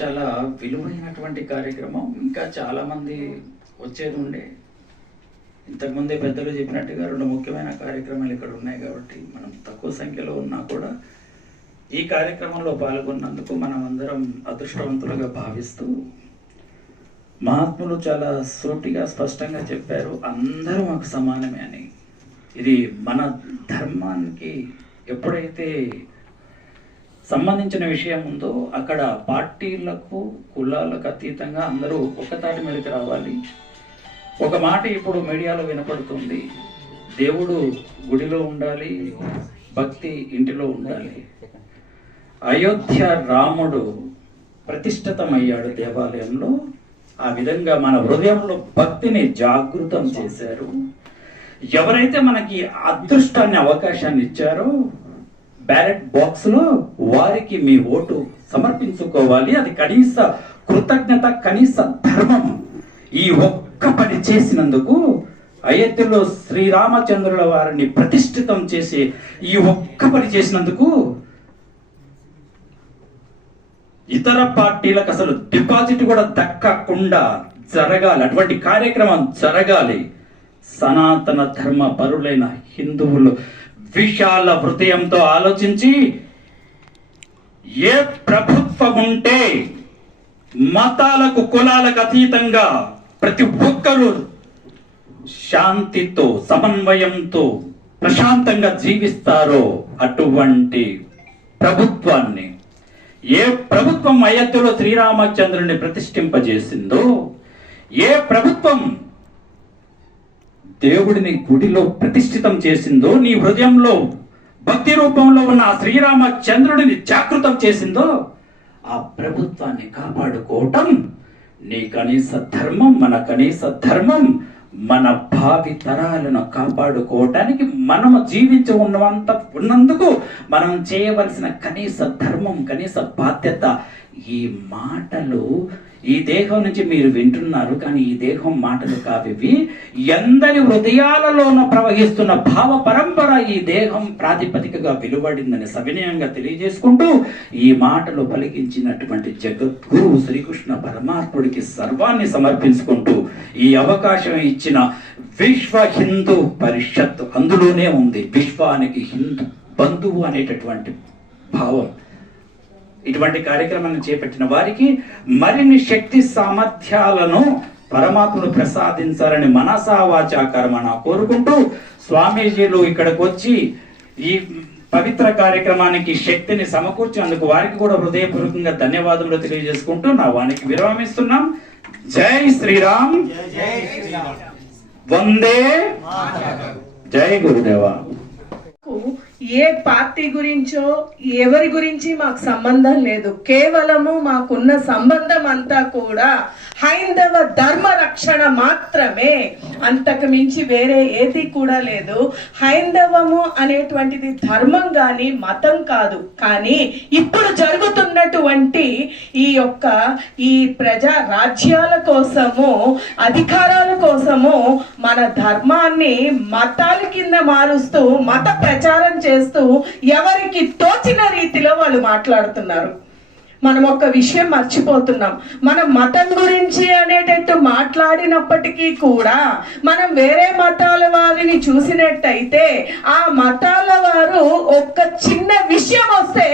చాలా విలువైనటువంటి కార్యక్రమం. ఇంకా చాలా మంది వచ్చేది ఉండే. ఇంతకుముందే పెద్దలు చెప్పినట్టుగా 2 ముఖ్యమైన కార్యక్రమాలు ఇక్కడ ఉన్నాయి. కాబట్టి మనం తక్కువ సంఖ్యలో ఉన్నా కూడా ఈ కార్యక్రమంలో పాల్గొన్నందుకు మనం అందరం అదృష్టవంతులుగా భావిస్తూ, మహాత్ములు చాలా సూటిగా స్పష్టంగా చెప్పారు, అందరూ మాకు సమానమే అని. ఇది మన ధర్మానికి ఎప్పుడైతే సంబంధించిన విషయం ఉందో అక్కడ పార్టీలకు కులాలకు అతీతంగా అందరూ ఒకతాటి మీదకి రావాలి. ఒక మాట ఇప్పుడు మీడియాలో వినపడుతుంది, దేవుడు గుడిలో ఉండాలి, భక్తి ఇంటిలో ఉండాలి. అయోధ్య రాముడు ప్రతిష్ఠితమయ్యాడు దేవాలయంలో. ఆ విధంగా మన హృదయంలో భక్తిని జాగృతం చేశారు. ఎవరైతే మనకి అదృష్టాన్ని అవకాశాన్ని ఇచ్చారో బ్యాలెట్ బాక్స్ లో వారికి మీ ఓటు సమర్పించుకోవాలి. అది కనీస కృతజ్ఞత, కనీస ధర్మం. ఈ ఒక్క పని చేసినందుకు, అయోధ్యలో శ్రీరామచంద్రుల వారిని ప్రతిష్ఠితం చేసి ఈ ఒక్క పని చేసినందుకు ఇతర పార్టీలకు అసలు డిపాజిట్ కూడా దక్కకుండా జరగాలి. అటువంటి కార్యక్రమం జరగాలి. సనాతన ధర్మ పరులైన హిందువులు విశాల హృదయంతో ఆలోచించి, ఏ ప్రభుత్వం ఉంటే మతాలకు కులాలకు అతీతంగా ప్రతి ఒక్కరూ శాంతితో సమన్వయంతో ప్రశాంతంగా జీవిస్తారో అటువంటి ప్రభుత్వాన్ని ఏ ప్రభుత్వం అయోధ్యలో శ్రీరామచంద్రుని ప్రతిష్ఠింపజేసిందో, ఏ ప్రభుత్వం దేవుడిని గుడిలో ప్రతిష్ఠితం చేసిందో, నీ హృదయంలో భక్తి రూపంలో ఉన్న ఆ శ్రీరామచంద్రుడిని జాగృతం చేసిందో, ఆ ప్రభుత్వాన్ని కాపాడుకోవటం నీ కనీస ధర్మం, మన కనీస ధర్మం. మన భావి తరాలను కాపాడుకోవటానికి మనము జీవించి ఉన్నందుకు మనం చేయవలసిన కనీస ధర్మం, కనీస బాధ్యత. ఈ మాటలు ఈ దేహం నుంచి మీరు వింటున్నారు, కానీ ఈ దేహం మాటలు కావివి. ఎందరి హృదయాలలోనూ ప్రవహిస్తున్న భావ పరంపర ఈ దేహం ప్రాతిపదికగా వెలువడిందని సవినయంగా తెలియజేసుకుంటూ ఈ మాటలు పలికించినటువంటి జగద్గురు శ్రీకృష్ణ పరమాత్ముడికి సర్వాన్ని సమర్పించుకుంటూ ఈ అవకాశం ఇచ్చిన విశ్వ హిందూ పరిషత్, అందులోనే ఉంది విశ్వానికి హిందూ బంధువు అనేటటువంటి భావం. ఇటువంటి కార్యక్రమాన్ని చేపట్టిన వారికి మరిన్ని శక్తి సామర్థ్యాలను పరమాత్ముడు ప్రసాదించాలని మనసా వాచా కర్మణ కోరుకుంటూ, స్వామీజీలు ఇక్కడికి వచ్చి ఈ పవిత్ర కార్యక్రమానికి శక్తిని సమకూర్చినందుకు వారికి కూడా హృదయపూర్వకంగా ధన్యవాదాలు తెలియజేసుకుంటూ నా వానికి విరామిస్తున్నాం. జై శ్రీరామ్, వందే, జై గురుదేవా. ఏ పార్టీ గురించో ఎవరి గురించి మాకు సంబంధం లేదు. కేవలము మాకున్న సంబంధం అంతా కూడా హైందవ ధర్మ రక్షణ మాత్రమే, అంతకు మించి వేరే ఏది కూడా లేదు. హైందవము అనేటువంటిది ధర్మం గాని మతం కాదు. కానీ ఇప్పుడు జరుగుతున్నటువంటి ఈ ప్రజా రాజ్యాల కోసము, అధికారాల కోసము మన ధర్మాన్ని మతాల కింద మారుస్తూ మత ప్రచారం చేస్తూ ఎవరికి తోచిన రీతిలో వాళ్ళు మాట్లాడుతున్నారు. మనం ఒక విషయం మర్చిపోతున్నాం. మనం మతం గురించి అనేటట్టు మాట్లాడినప్పటికీ కూడా మనం వేరే మతాల వారిని చూసినట్టయితే ఆ మతాల వారు ఒక్క చిన్న విషయం వస్తే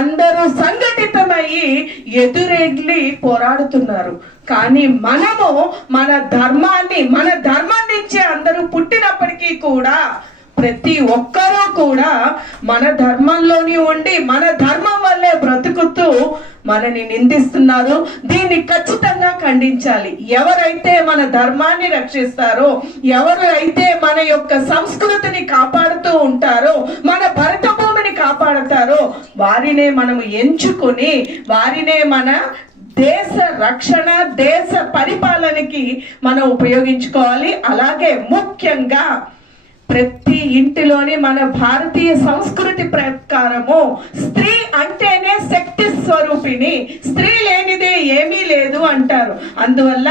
అందరూ సంఘటితమయ్యి ఎదురెళ్ళి పోరాడుతున్నారు. కానీ మనము మన ధర్మం నుంచి అందరూ పుట్టినప్పటికీ కూడా ప్రతి ఒక్కరూ కూడా మన ధర్మంలోని ఉండి మన ధర్మం వల్లే బ్రతుకుతూ మనని నిందిస్తున్నారు. దీన్ని ఖచ్చితంగా ఖండించాలి. ఎవరైతే మన ధర్మాన్ని రక్షిస్తారో, ఎవరైతే మన యొక్క సంస్కృతిని కాపాడుతూ ఉంటారో, మన భరత భూమిని కాపాడుతారో, వారినే మనము ఎంచుకొని వారినే మన దేశ రక్షణ, దేశ పరిపాలనకి మనం ఉపయోగించుకోవాలి. అలాగే ముఖ్యంగా ప్రతి ఇంటిలోని మన భారతీయ సంస్కృతి ప్రకారము స్త్రీ అంటేనే శక్తి స్వరూపిణి, స్త్రీ లేనిదే ఏమీ లేదు అంటారు. అందువల్ల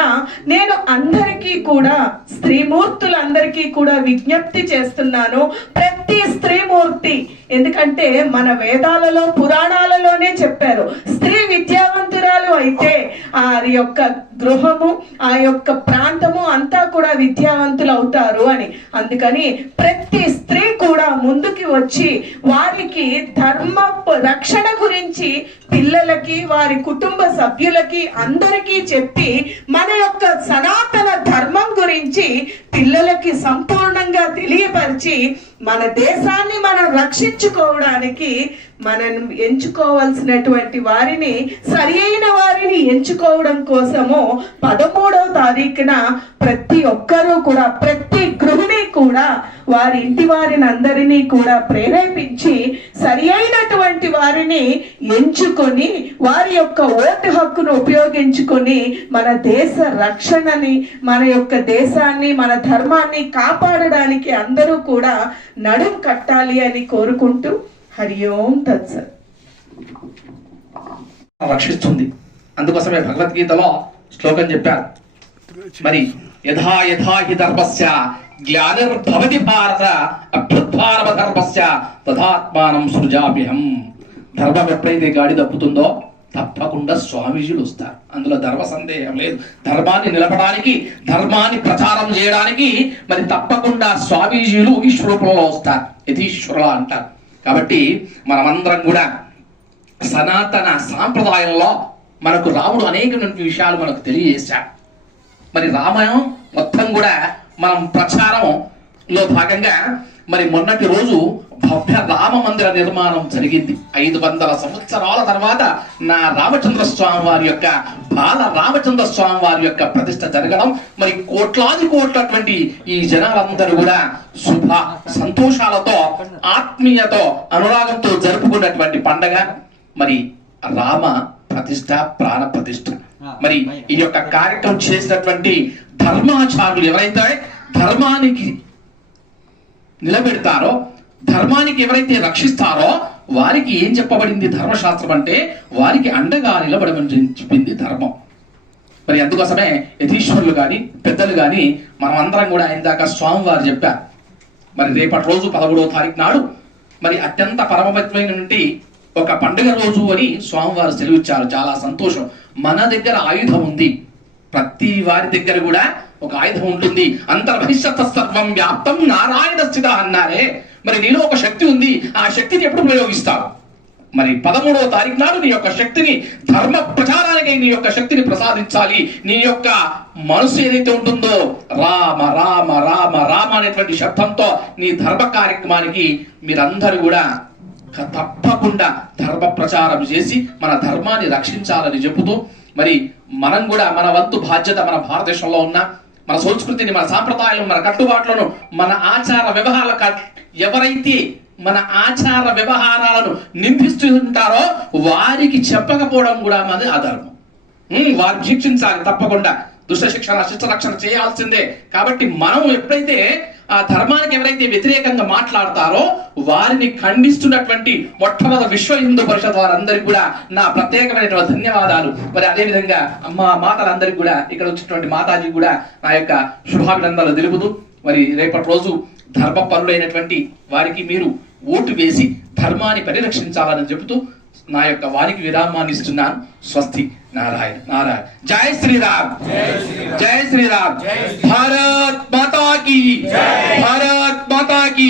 నేను అందరికీ కూడా, స్త్రీమూర్తులందరికీ కూడా విజ్ఞప్తి చేస్తున్నాను. ప్రతి స్త్రీమూర్తి, ఎందుకంటే మన వేదాలలో పురాణాలలోనే చెప్పారు, స్త్రీ విద్యావంతురాలు అయితే ఆ యొక్క గృహము, ఆ యొక్క ప్రాంతము అంతా కూడా విద్యావంతులు అవుతారు అని. అందుకని ప్రతి స్త్రీ కూడా ముందుకు వచ్చి వారికి ధర్మ రక్షణ గురించి పిల్లలకి, వారి కుటుంబ సభ్యులకి, అందరికీ చెప్పి మన యొక్క సనాతన ధర్మం గురించి పిల్లలకి సంపూర్ణంగా తెలియపరిచి మన దేశాన్ని మనం రక్షించుకోవడానికి మనం ఎంచుకోవాల్సినటువంటి వారిని, సరి అయిన వారిని ఎంచుకోవడం కోసము 13వ తారీఖున ప్రతి ఒక్కరూ కూడా, ప్రతి గృహిణి కూడా వారి ఇంటి వారిని అందరినీ కూడా ప్రేరేపించి సరి అయినటువంటి వారిని ఎంచుకొని వారి యొక్క ఓటు హక్కును ఉపయోగించుకొని మన దేశ రక్షణని, మన యొక్క దేశాన్ని, మన ధర్మాన్ని కాపాడడానికి అందరూ కూడా నడుం కట్టాలి అని కోరుకుంటూ హరి ఓం తత్సత్. రక్షిస్తుంది. అందుకోసమే భగవద్గీతలో శ్లోకం చెప్పారు. మరి యథా యథా హి ధర్మస్య గ్లానిర్భవతి భారత అభ్యుద్ధారవ ధర్మస్య తథాత్మానం సృజామ్యహం. ధర్మం ఎప్పుడైతే గాడి తప్పుతుందో తప్పకుండా స్వామీజీలు వస్తారు. అందులో ధర్మ సందేహం లేదు. ధర్మాన్ని నిలపడానికి, ధర్మాన్ని ప్రచారం చేయడానికి మరి తప్పకుండా స్వామీజీలు ఈశ్వరూపంలో వస్తారు, యతీశ్వరుల అంటారు. కాబట్టి మనమందరం కూడా సనాతన సాంప్రదాయంలో మనకు రాముడు అనేకటువంటి విషయాలు మనకు తెలియజేశాడు. మరి రామాయణం మొత్తం కూడా మనం ప్రచారం లో భాగంగా మరి మొన్నటి రోజు భవ్య రామ మందిర నిర్మాణం జరిగింది. 500 సంవత్సరాల తర్వాత నా రామచంద్ర స్వామి వారి యొక్క బాల రామచంద్ర స్వామి వారి యొక్క ప్రతిష్ట జరగడం, మరి కోట్లాది కోట్లటువంటి ఈ జనాలందరూ కూడా శుభ సంతోషాలతో ఆత్మీయతో అనురాగంతో జరుపుకున్నటువంటి పండగ మరి రామ ప్రతిష్ట ప్రాణ ప్రతిష్ట. మరి ఈ యొక్క కార్యక్రమం చేసినటువంటి ధర్మాచారులు ఎవరైతే ధర్మానికి నిలబెడతారో, ధర్మానికి ఎవరైతే రక్షిస్తారో వారికి ఏం చెప్పబడింది ధర్మశాస్త్రం అంటే వారికి అండగా నిలబడమని చెప్పింది ధర్మం. మరి అందుకోసమే యతీశ్వరులు కానీ పెద్దలు కానీ మనం అందరం కూడా ఇందాక స్వామివారు చెప్పారు. మరి రేపటి రోజు 13వ తారీఖు నాడు మరి అత్యంత పరమపవిత్రమైనటువంటి ఒక పండుగ రోజు అని స్వామివారు సెలవిచ్చారు. చాలా సంతోషం. మన దగ్గర ఆయుధం ఉంది, ప్రతి వారి దగ్గర కూడా ఒక ఆయుధం ఉంటుంది. అంతర్భవిష్యత్ సర్వం వ్యాప్తం నారాయణ స్థిత అన్నారే. మరి నీలో ఒక శక్తి ఉంది, ఆ శక్తిని ఎప్పుడు ప్రయోగిస్తావు? మరి 13వ తారీఖు నాడు నీ యొక్క శక్తిని ధర్మ ప్రచారానికి నీ యొక్క శక్తిని ప్రసాదించాలి. నీ యొక్క మనసు ఏదైతే ఉంటుందో రామ రామ రామ రామ అనేటువంటి శబ్దంతో నీ ధర్మ కార్యక్రమానికి మీరందరూ కూడా తప్పకుండా ధర్మ ప్రచారం చేసి మన ధర్మాన్ని రక్షించాలని చెబుతూ, మరి మనం కూడా మన వంతు బాధ్యత మన భారతదేశంలో ఉన్న మన సంస్కృతిని, మన సాంప్రదాయాలను, మన కట్టుబాట్లను, మన ఆచార వ్యవహారాల ఎవరైతే మన ఆచార వ్యవహారాలను నిందిస్తూ ఉంటారో వారికి చెప్పకపోవడం కూడా మనది అధర్మం. వారిని శిక్షించాలి తప్పకుండా. దుష్ట శిక్షణ శిష్ట రక్షణ చేయాల్సిందే. కాబట్టి మనం ఎప్పుడైతే ఆ ధర్మానికి ఎవరైతే వ్యతిరేకంగా మాట్లాడతారో వారిని ఖండిస్తున్నటువంటి మొట్టమొదటి విశ్వ హిందూ పరిషత్ వారందరికీ కూడా నా ప్రత్యేకమైనటువంటి ధన్యవాదాలు. మరి అదేవిధంగా మాతలందరికీ కూడా, ఇక్కడ వచ్చినటువంటి మాతాజీ కూడా నా యొక్క శుభాభినందనలు తెలుపుతూ, మరి రేపటి రోజు ధర్మపరులైనటువంటి వారికి మీరు ఓటు వేసి ధర్మాన్ని పరిరక్షించాలని చెబుతూ నా యొక్క వారికి విరామాన్ని ఇస్తున్నాను. స్వస్తి. నారాయణ నారాయణ. జై శ్రీరామ్, జై శ్రీరామ్. భారత్ మాతా కీ, భారత్ మాతా కీ.